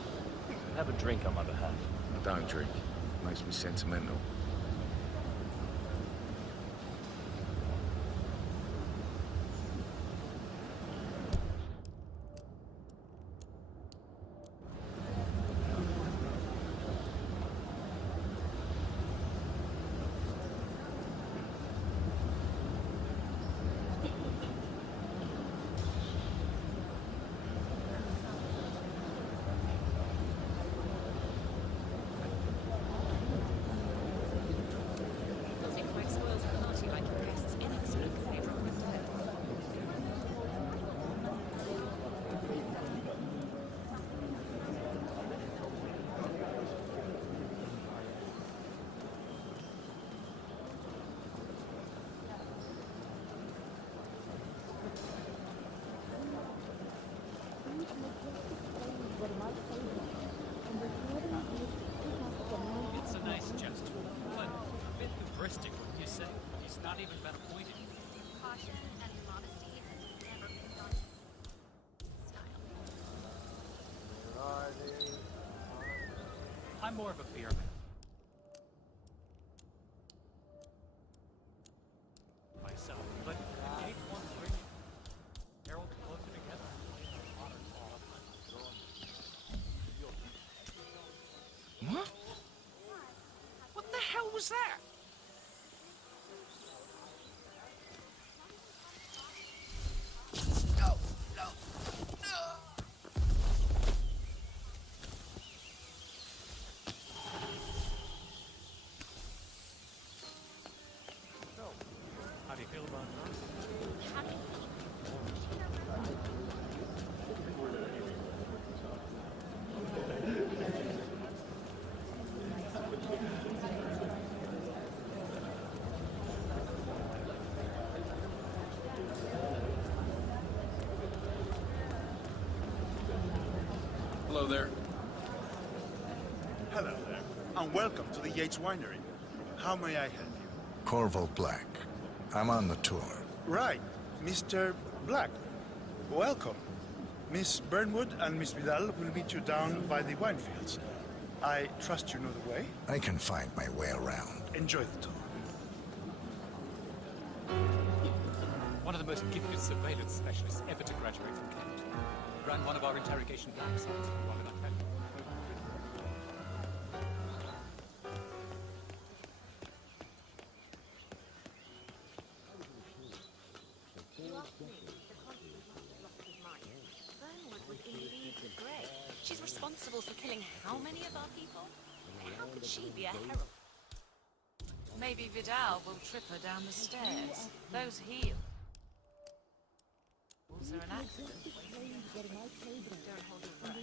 have a drink on my behalf. I don't drink. Makes me sentimental. It's a nice gesture, but a bit hubristic, wouldn't you say? He's not even been appointed. Caution and modesty has never been done. I'm more of a beer man. Myself, but Yates wants to bring Harold closer together. What? What the hell was that? No, no, no. So, how do you feel about her? Hello there. Hello there, and welcome to the Yates Winery. How may I help you? Corvo Black. I'm on the tour. Right, Mr. Black. Welcome. Miss Burnwood and Miss Vidal will meet you down by the wine fields. I trust you know the way. I can find my way around. Enjoy the tour. One of the most gifted surveillance specialists ever to graduate from Kent. Ran one of our interrogation black sites. What did I tell you? Burnwood was indeed great. She's responsible for killing how many of our people? How could she be a herald? Maybe Vidal will trip her down the stairs. Those heels are an accident. Don't hold your breath.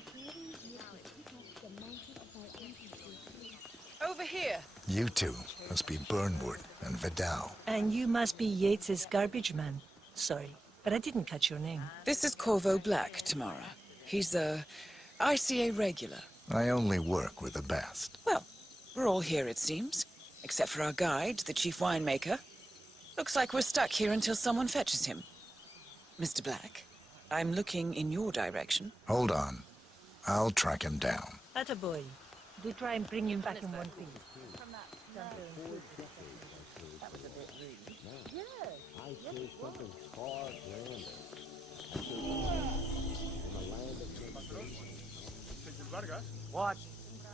Over here. You two must be Burnwood and Vidal. And you must be Yates's garbage man. Sorry, but I didn't catch your name. This is Corvo Black, Tamara. He's a ICA regular. I only work with the best. Well, we're all here, it seems. Except for our guide, the chief winemaker. Looks like we're stuck here until someone fetches him. Mr. Black, I'm looking in your direction. Hold on. I'll track him down. Attaboy. Do try and bring him back in one piece. What?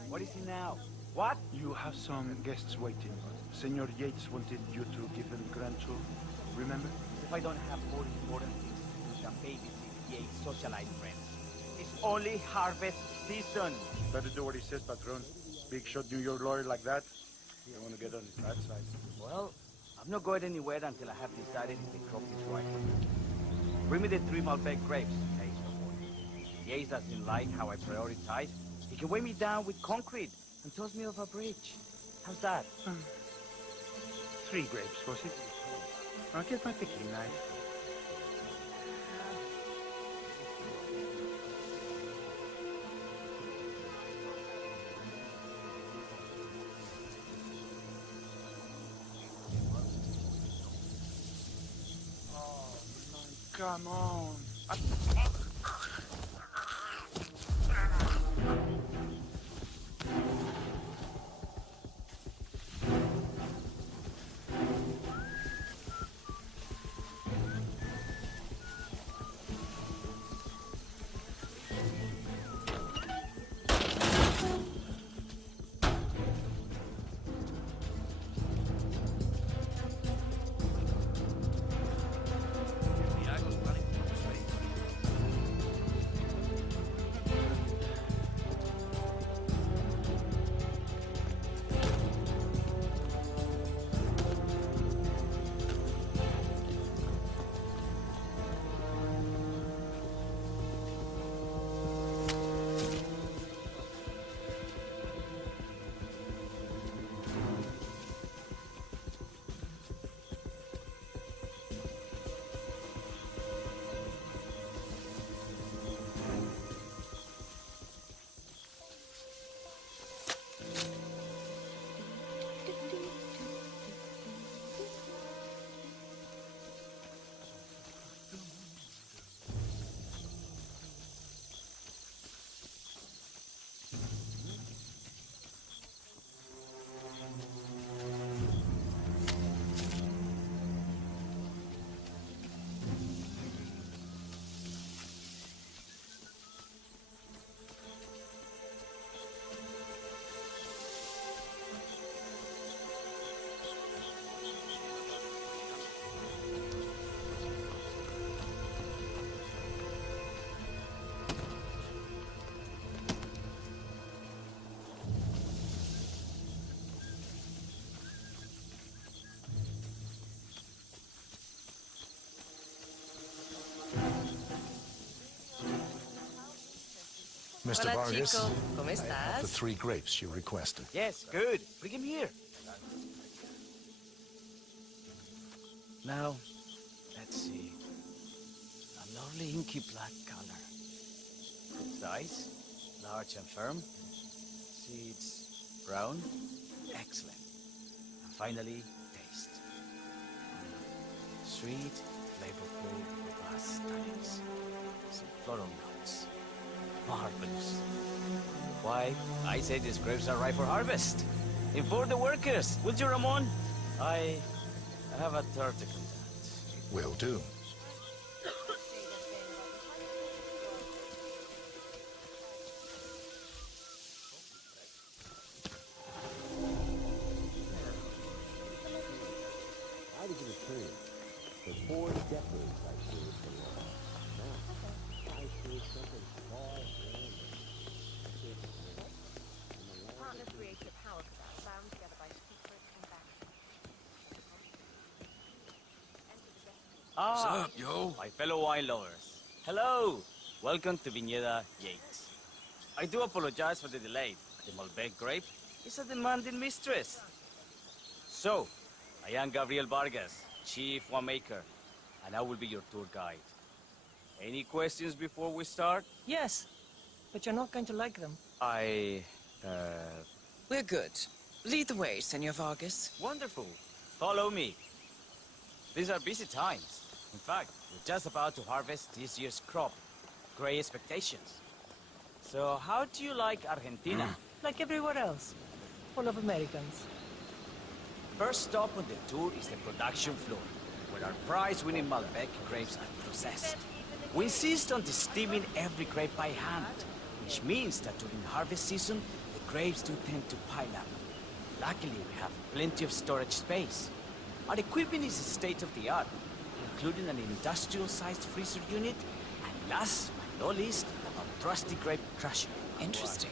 What is he now? What? You have some guests waiting. Senor Yates wanted you to give them grand tour. Remember? If I don't have more important things to do than babysit Yates' socialite friends. It's only harvest season. Better do what he says, Patron. Big shot New York lawyer like that. You don't want to get on his bad side. Well, I'm not going anywhere until I have decided if the crop is right. Bring me the 3 Malbec grapes, okay? If Yates doesn't like how I prioritize, he can weigh me down with concrete and toss me off a bridge. How's that? 3 grapes, was it? I'll get my picking knife. come on. Mr. Hola, Vargas, chico. ¿Cómo I have the estás? 3 grapes you requested. Yes, good. Bring him here. Now, let's see. A lovely inky black color. Size, large and firm. Seeds, brown. Excellent. And finally, taste. Sweet, flavorful, robust tannins. Some floral notes. Marvelous. Why, I say these grapes are ripe for harvest. Inform the workers, would you, Ramon? I have a third to contact. Will do. Why did you return? For 4 decades I served the law. Now, I serve something far grander. Partner created a power for that, bound together by secret and back. Ah, What's up, yo? my fellow wine lovers. Hello. Welcome to Viñeda Yates. I do apologize for the delay. The Malbec grape is a demanding mistress. So, I am Gabriel Vargas, Chief Winemaker, and I will be your tour guide. Any questions before we start? Yes, but you're not going to like them. We're good. Lead the way, Senor Vargas. Wonderful. Follow me. These are busy times. In fact, we're just about to harvest this year's crop. Great expectations. So, how do you like Argentina? Like everywhere else. Full of Americans. First stop on the tour is the production floor, where our prize-winning Malbec grapes are processed. We insist on steaming every grape by hand, which means that during harvest season, the grapes do tend to pile up. Luckily, we have plenty of storage space. Our equipment is state-of-the-art, including an industrial-sized freezer unit, and last but not least, a trusty grape crusher. Interesting.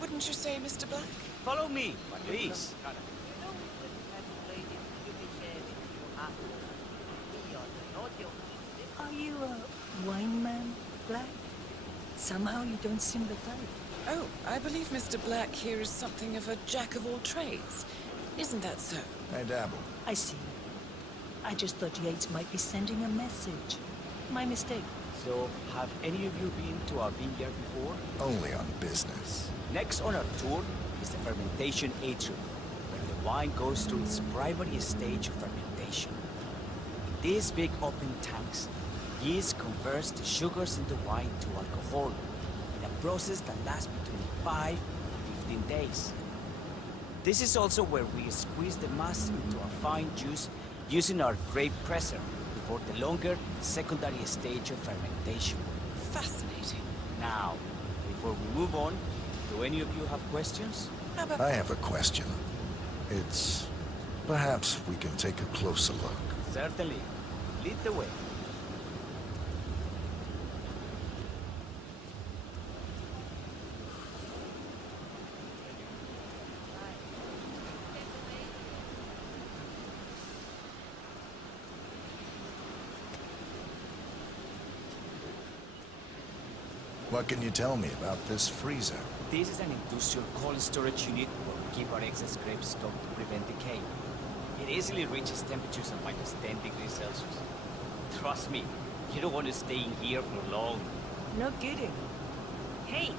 Wouldn't you say, Mr. Black? Follow me, please. Are you a wine man, Black? Somehow you don't seem the type. Oh, I believe Mr. Black here is something of a jack of all trades. Isn't that so? I dabble. I see. I just thought Yates might be sending a message. My mistake. So, have any of you been to our vineyard before? Only on business. Next on our tour is the fermentation atrium, where the wine goes through its primary stage of fermentation. In these big open tanks, Yeast converts the sugars in the wine to alcohol in a process that lasts between 5 to 15 days. This is also where we squeeze the mass into a fine juice using our grape presser before the longer secondary stage of fermentation. Fascinating. Now, before we move on, do any of you have questions? I have a question. It's... perhaps we can take a closer look. Certainly. Lead the way. What can you tell me about this freezer? This is an industrial cold storage unit where we keep our excess grapes stocked to prevent decay. It easily reaches temperatures of -10 degrees Celsius. Trust me, you don't want to stay in here for long. No kidding. Hey,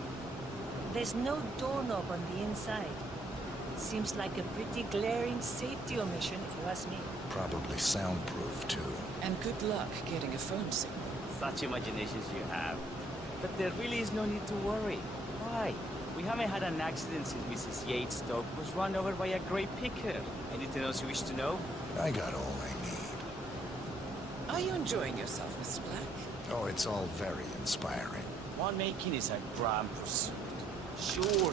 there's no doorknob on the inside. Seems like a pretty glaring safety omission if you ask me. Probably soundproof, too. And good luck getting a phone signal. Such imaginations you have. But there really is no need to worry. Why? We haven't had an accident since Mrs. Yates' dog was run over by a grape picker. Anything else you wish to know? I got all I need. Are you enjoying yourself, Mr. Black? Oh, it's all very inspiring. Winemaking is a grand pursuit. Sure.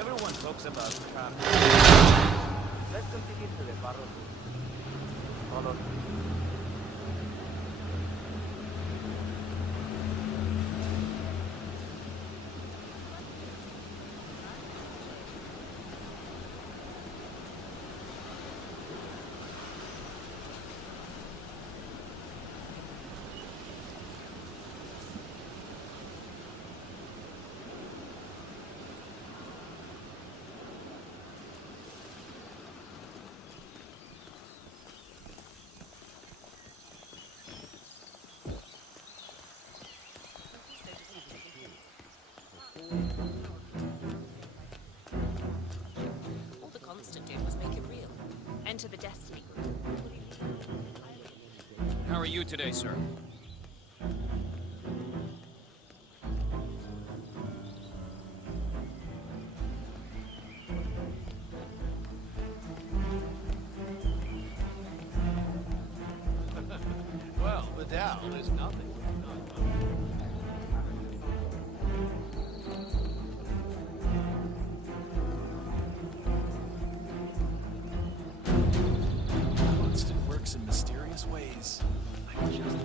Everyone talks about craft. Let's continue to the barrel. Follow me. All the Constant did was make it real. Enter the Destiny group. How are you today, sir? Well, Vidal is nothing. Constant works in mysterious ways. I just...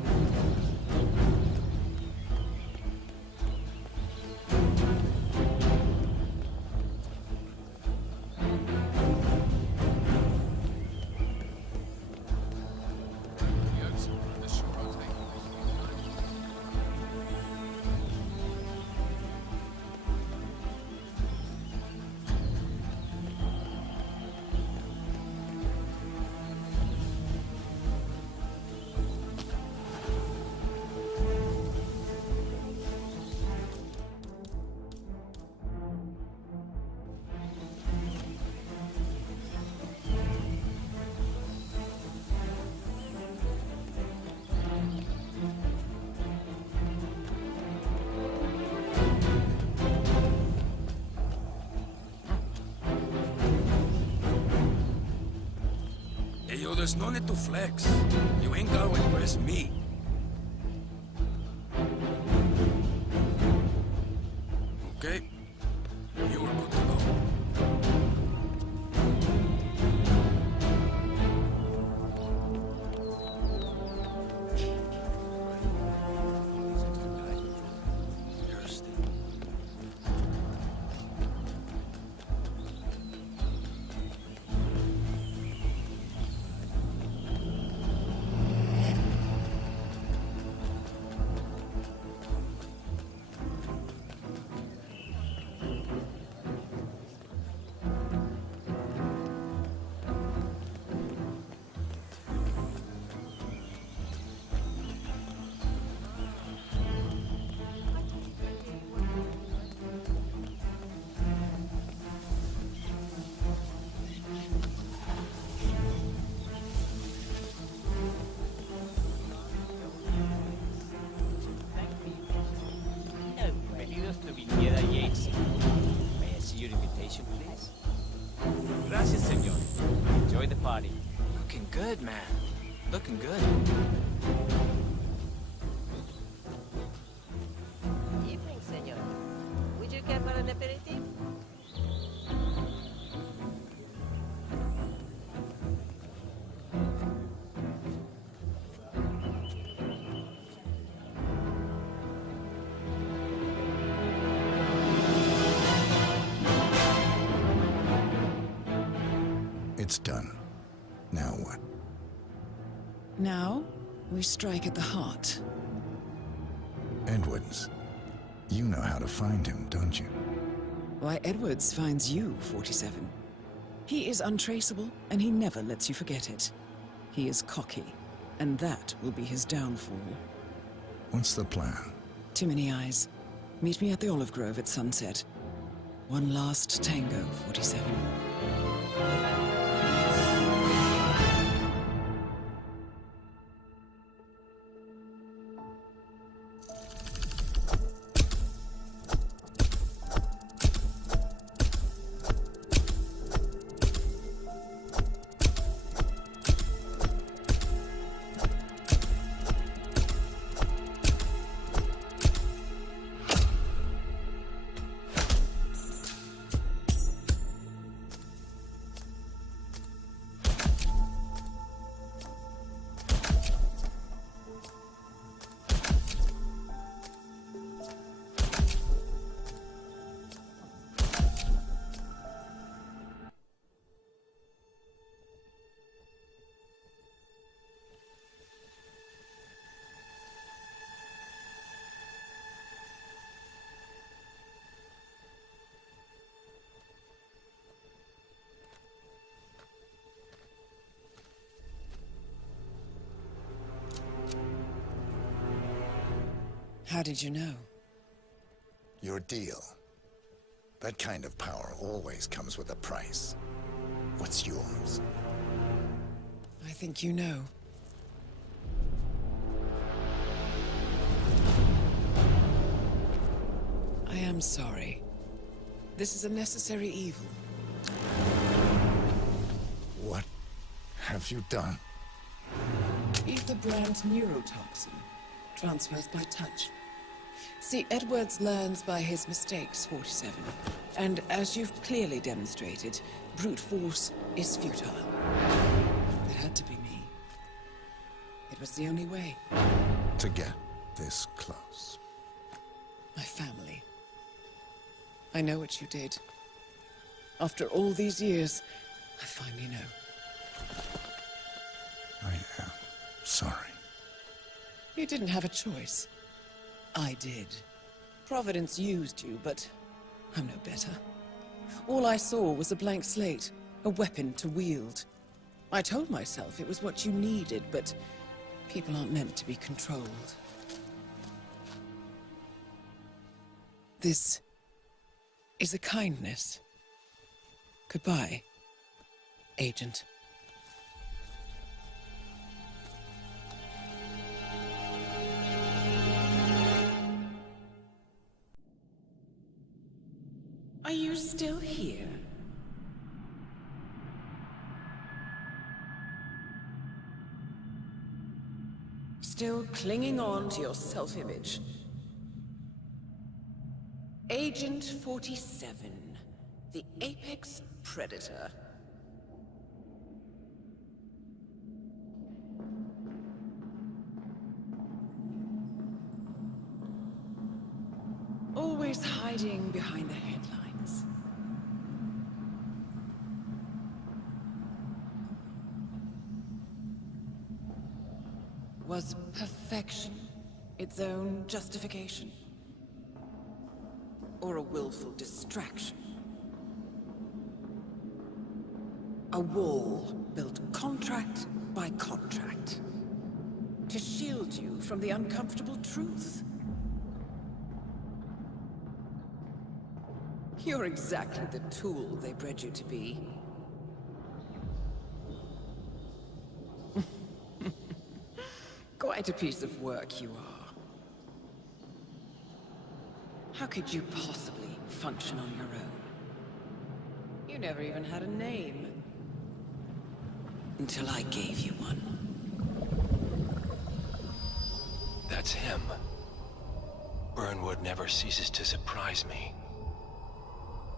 Hey, yo, there's no need to flex. You ain't gotta impress me. Okay? You're good to go. Bienvenidos to Viniera Yates. May I see your invitation, please? Gracias, senor. Enjoy the party. Looking good, man. Looking good. Evening, senor. Would you care for an aperitif? It's done. Now what? Now, we strike at the heart. Edwards. You know how to find him, don't you? Why, Edwards finds you, 47. He is untraceable, and he never lets you forget it. He is cocky, and that will be his downfall. What's the plan? Too many eyes. Meet me at the Olive Grove at sunset. One last tango, 47. How did you know? Your deal. That kind of power always comes with a price. What's yours? I think you know. I am sorry. This is a necessary evil. What have you done? Ether brand neurotoxin transfers by touch. See, Edwards learns by his mistakes, 47. And as you've clearly demonstrated, brute force is futile. It had to be me. It was the only way. To get this close. My family. I know what you did. After all these years, I finally know. I am sorry. You didn't have a choice. I did. Providence used you, but I'm no better. All I saw was a blank slate, a weapon to wield. I told myself it was what you needed, but people aren't meant to be controlled. This is a kindness. Goodbye, Agent. Are you still here? Still clinging on to your self-image? Agent 47, the apex predator. Always hiding behind the headlines. Was perfection its own justification? Or a willful distraction? A wall built contract by contract to shield you from the uncomfortable truth. You're exactly the tool they bred you to be. Quite a piece of work you are. How could you possibly function on your own? You never even had a name. Until I gave you one. That's him. Burnwood never ceases to surprise me.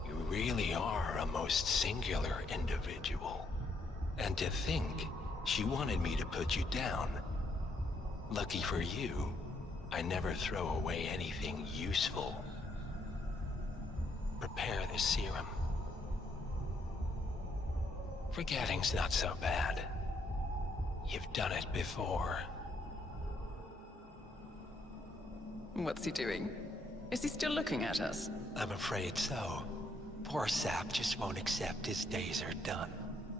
You really are a most singular individual. And to think she wanted me to put you down. Lucky for you, I never throw away anything useful. Prepare the serum. Forgetting's not so bad. You've done it before. What's he doing? Is he still looking at us? I'm afraid so. Poor sap just won't accept his days are done.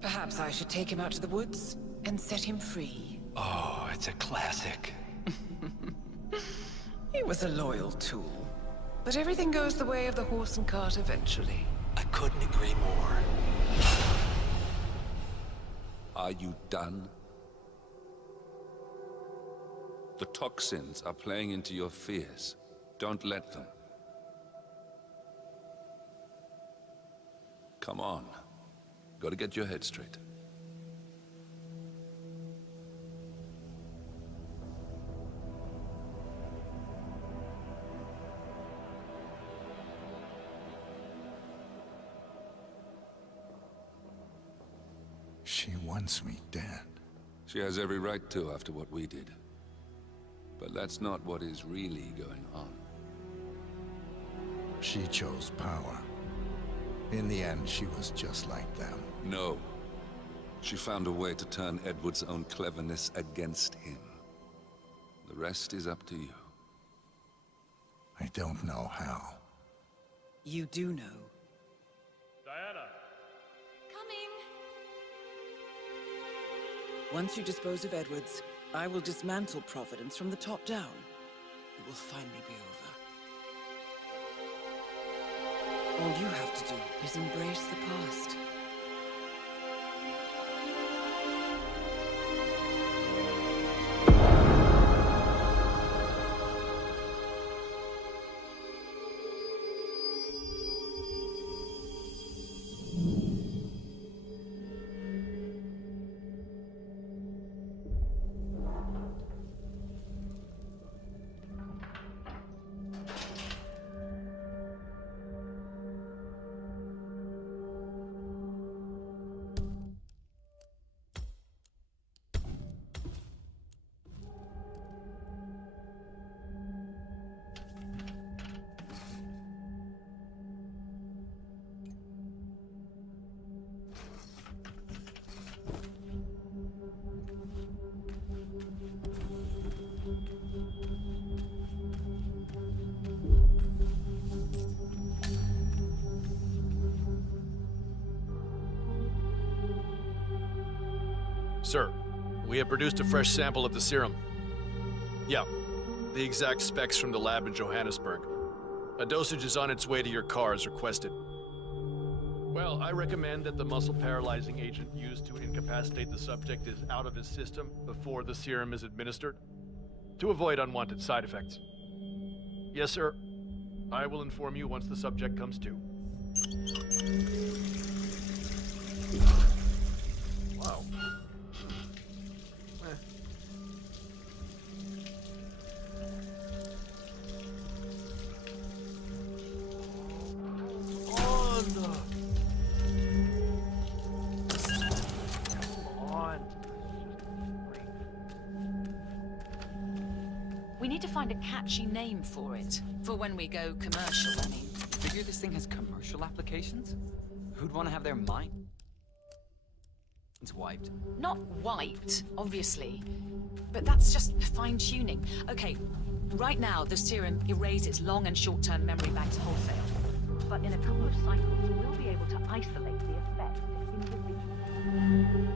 Perhaps I should take him out to the woods and set him free. Oh, it's a classic. He was a loyal tool. But everything goes the way of the horse and cart eventually. I couldn't agree more. Are you done? The toxins are playing into your fears. Don't let them. Come on. Gotta get your head straight. She wants me dead. She has every right to after what we did. But that's not what is really going on. She chose power. In the end, she was just like them. No. She found a way to turn Edward's own cleverness against him. The rest is up to you. I don't know how. You do know. Diana! Coming! Once you dispose of Edwards, I will dismantle Providence from the top down. It will finally be over. All you have to do is embrace the past. Sir, we have produced a fresh sample of the serum. Yeah, the exact specs from the lab in Johannesburg. A dosage is on its way to your car as requested. Well, I recommend that the muscle-paralyzing agent used to incapacitate the subject is out of his system before the serum is administered, to avoid unwanted side effects. Yes, sir. I will inform you once the subject comes to. Wow. We need to find a catchy name for it. For when we go commercial, I mean. Figure this thing has commercial applications? Who'd want to have their mind wiped? Not wiped, obviously. But that's just fine-tuning. Okay, right now the serum erases long and short-term memory banks wholesale. But in a couple of cycles, we'll be able to isolate the effect individually.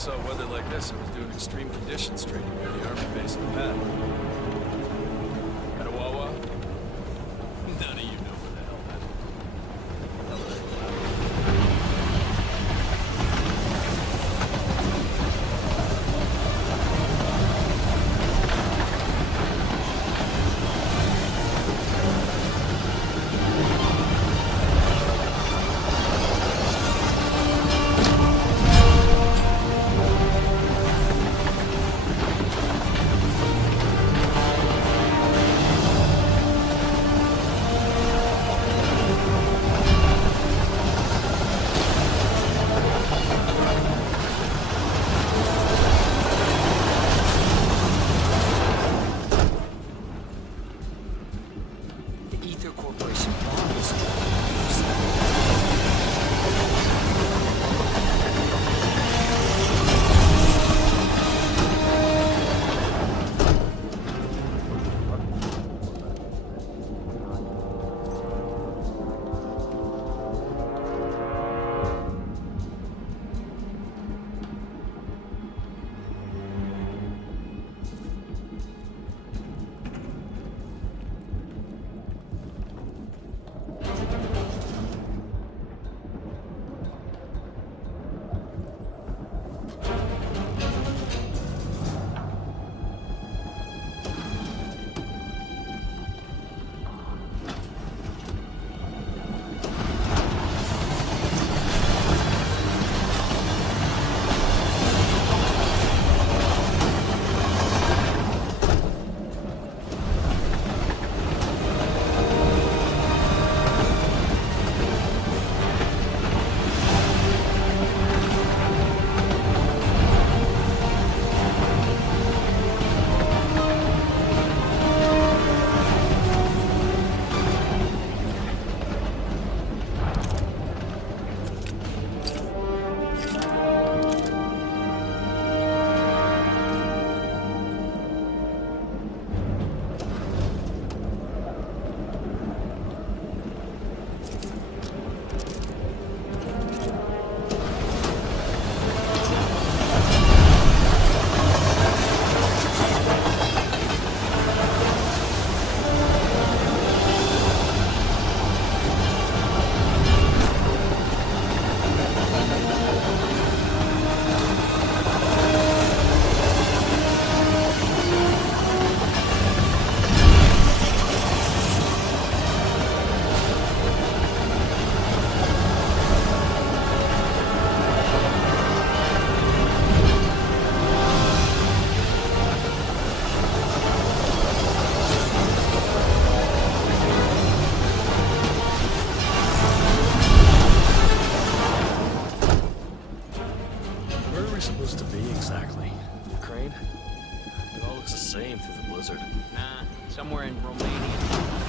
Last saw weather like this, I was doing extreme conditions training near the army base in Pat. At a Wawa? None of you know where the hell that somewhere in Romania.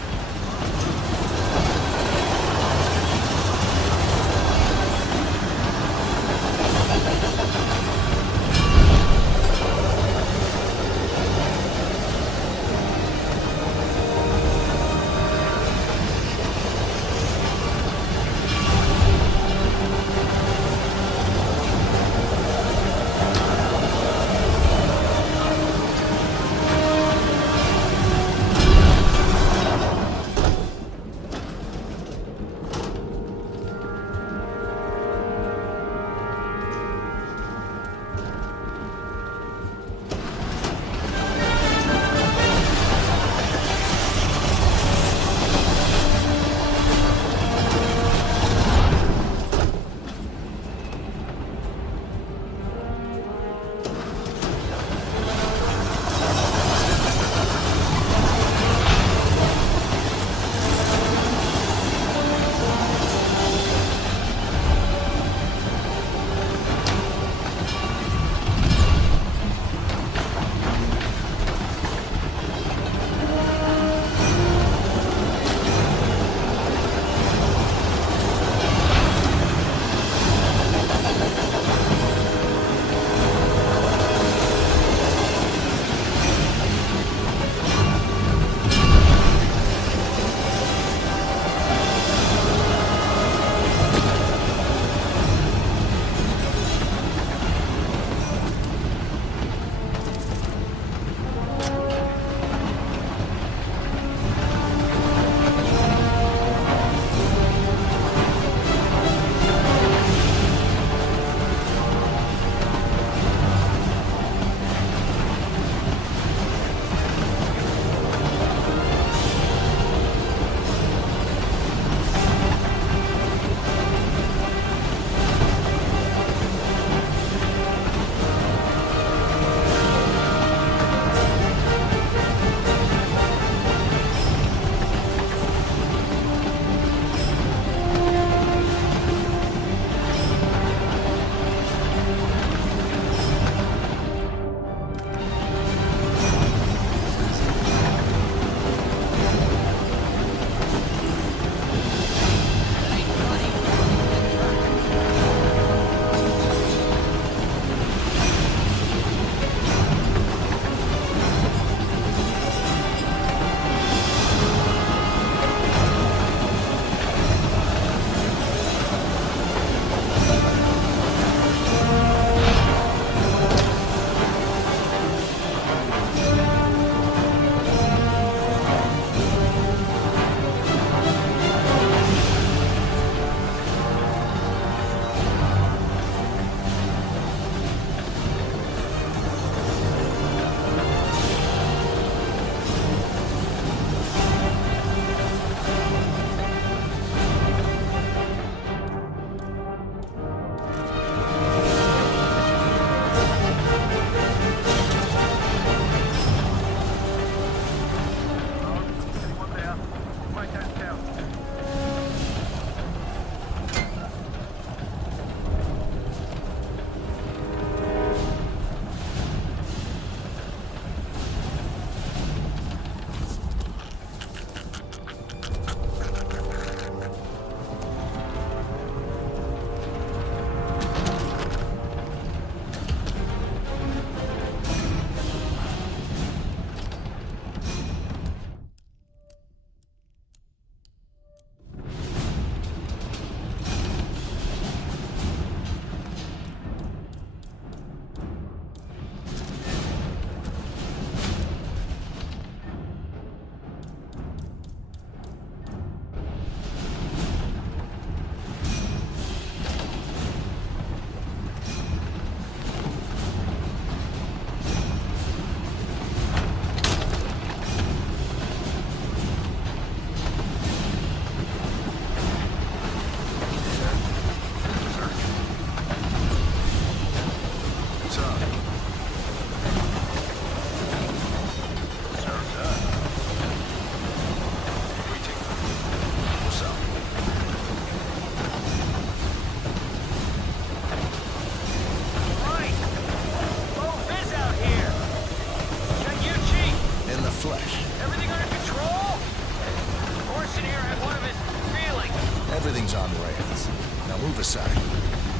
Everything's on rails. Now move aside.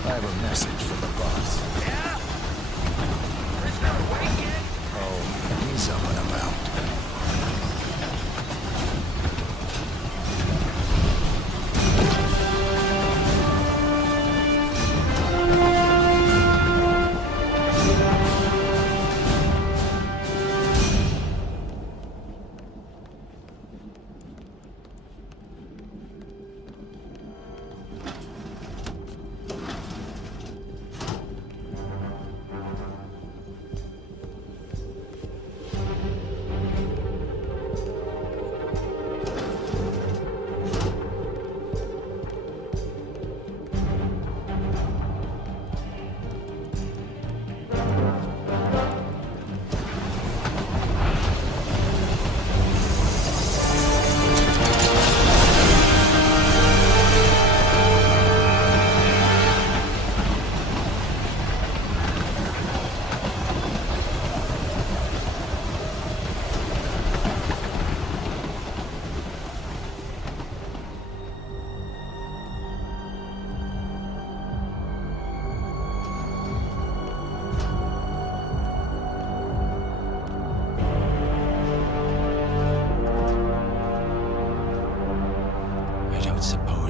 I have a message from the boss. Yeah? Chris not awake yet? Oh, he's up and about.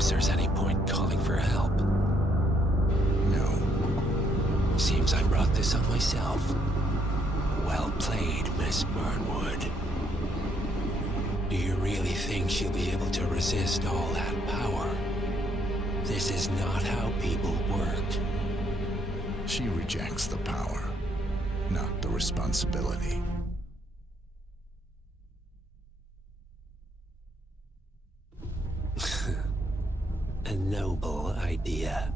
There's any point calling for help? No. Seems I brought this on myself. Well played, Miss Burnwood. Do you really think she'll be able to resist all that power? This is not how people work. She rejects the power, not the responsibility. A noble idea.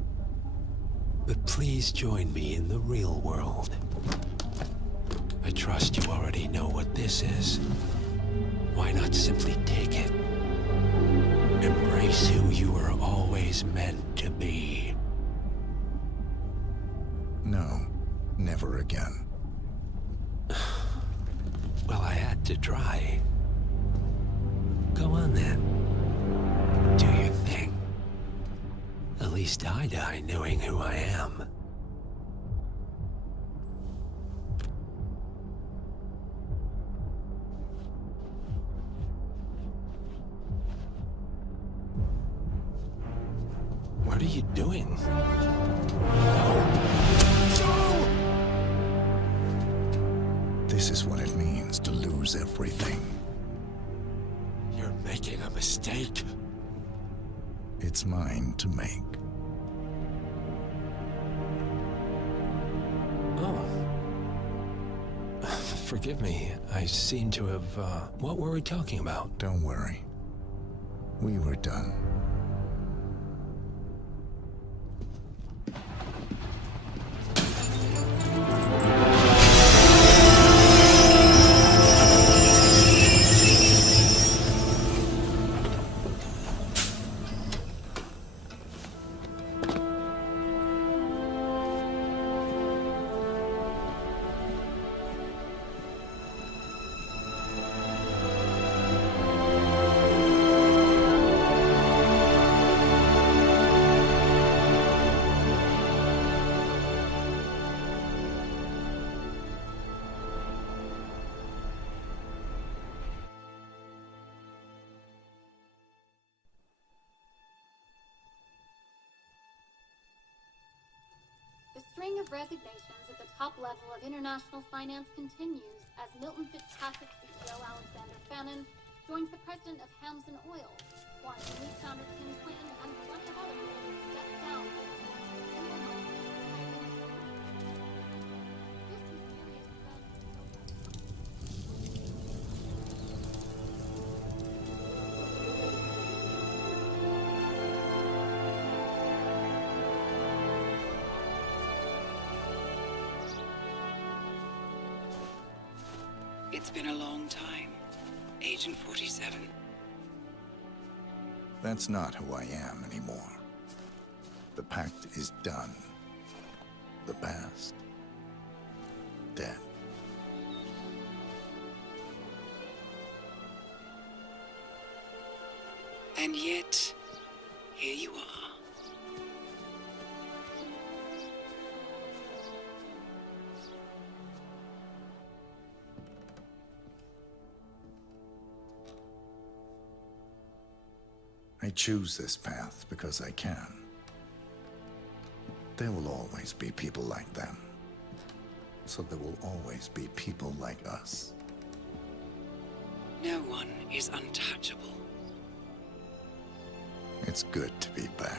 But please join me in the real world. I trust you already know what this is. Why not simply take it? Embrace who you were always meant to be. No, never again. Well, I had to try. Go on then. Do your thing. At least I die knowing who I am. What are you doing? This is what it means to lose everything. You're making a mistake. It's mine to make. Oh. Forgive me. I seem to have, what were we talking about? Don't worry. We were done. The string of resignations at the top level of international finance continues as Milton Fitzpatrick CEO Alexander Fannin joins the president of Hamson Oil, while new founder Tim Quinn and plenty of other people step down. It's been a long time, Agent 47. That's not who I am anymore. The pact is done. The past, dead. And yet, Here you are. I choose this path because I can. There will always be people like them. So there will always be people like us. No one is untouchable. It's good to be back.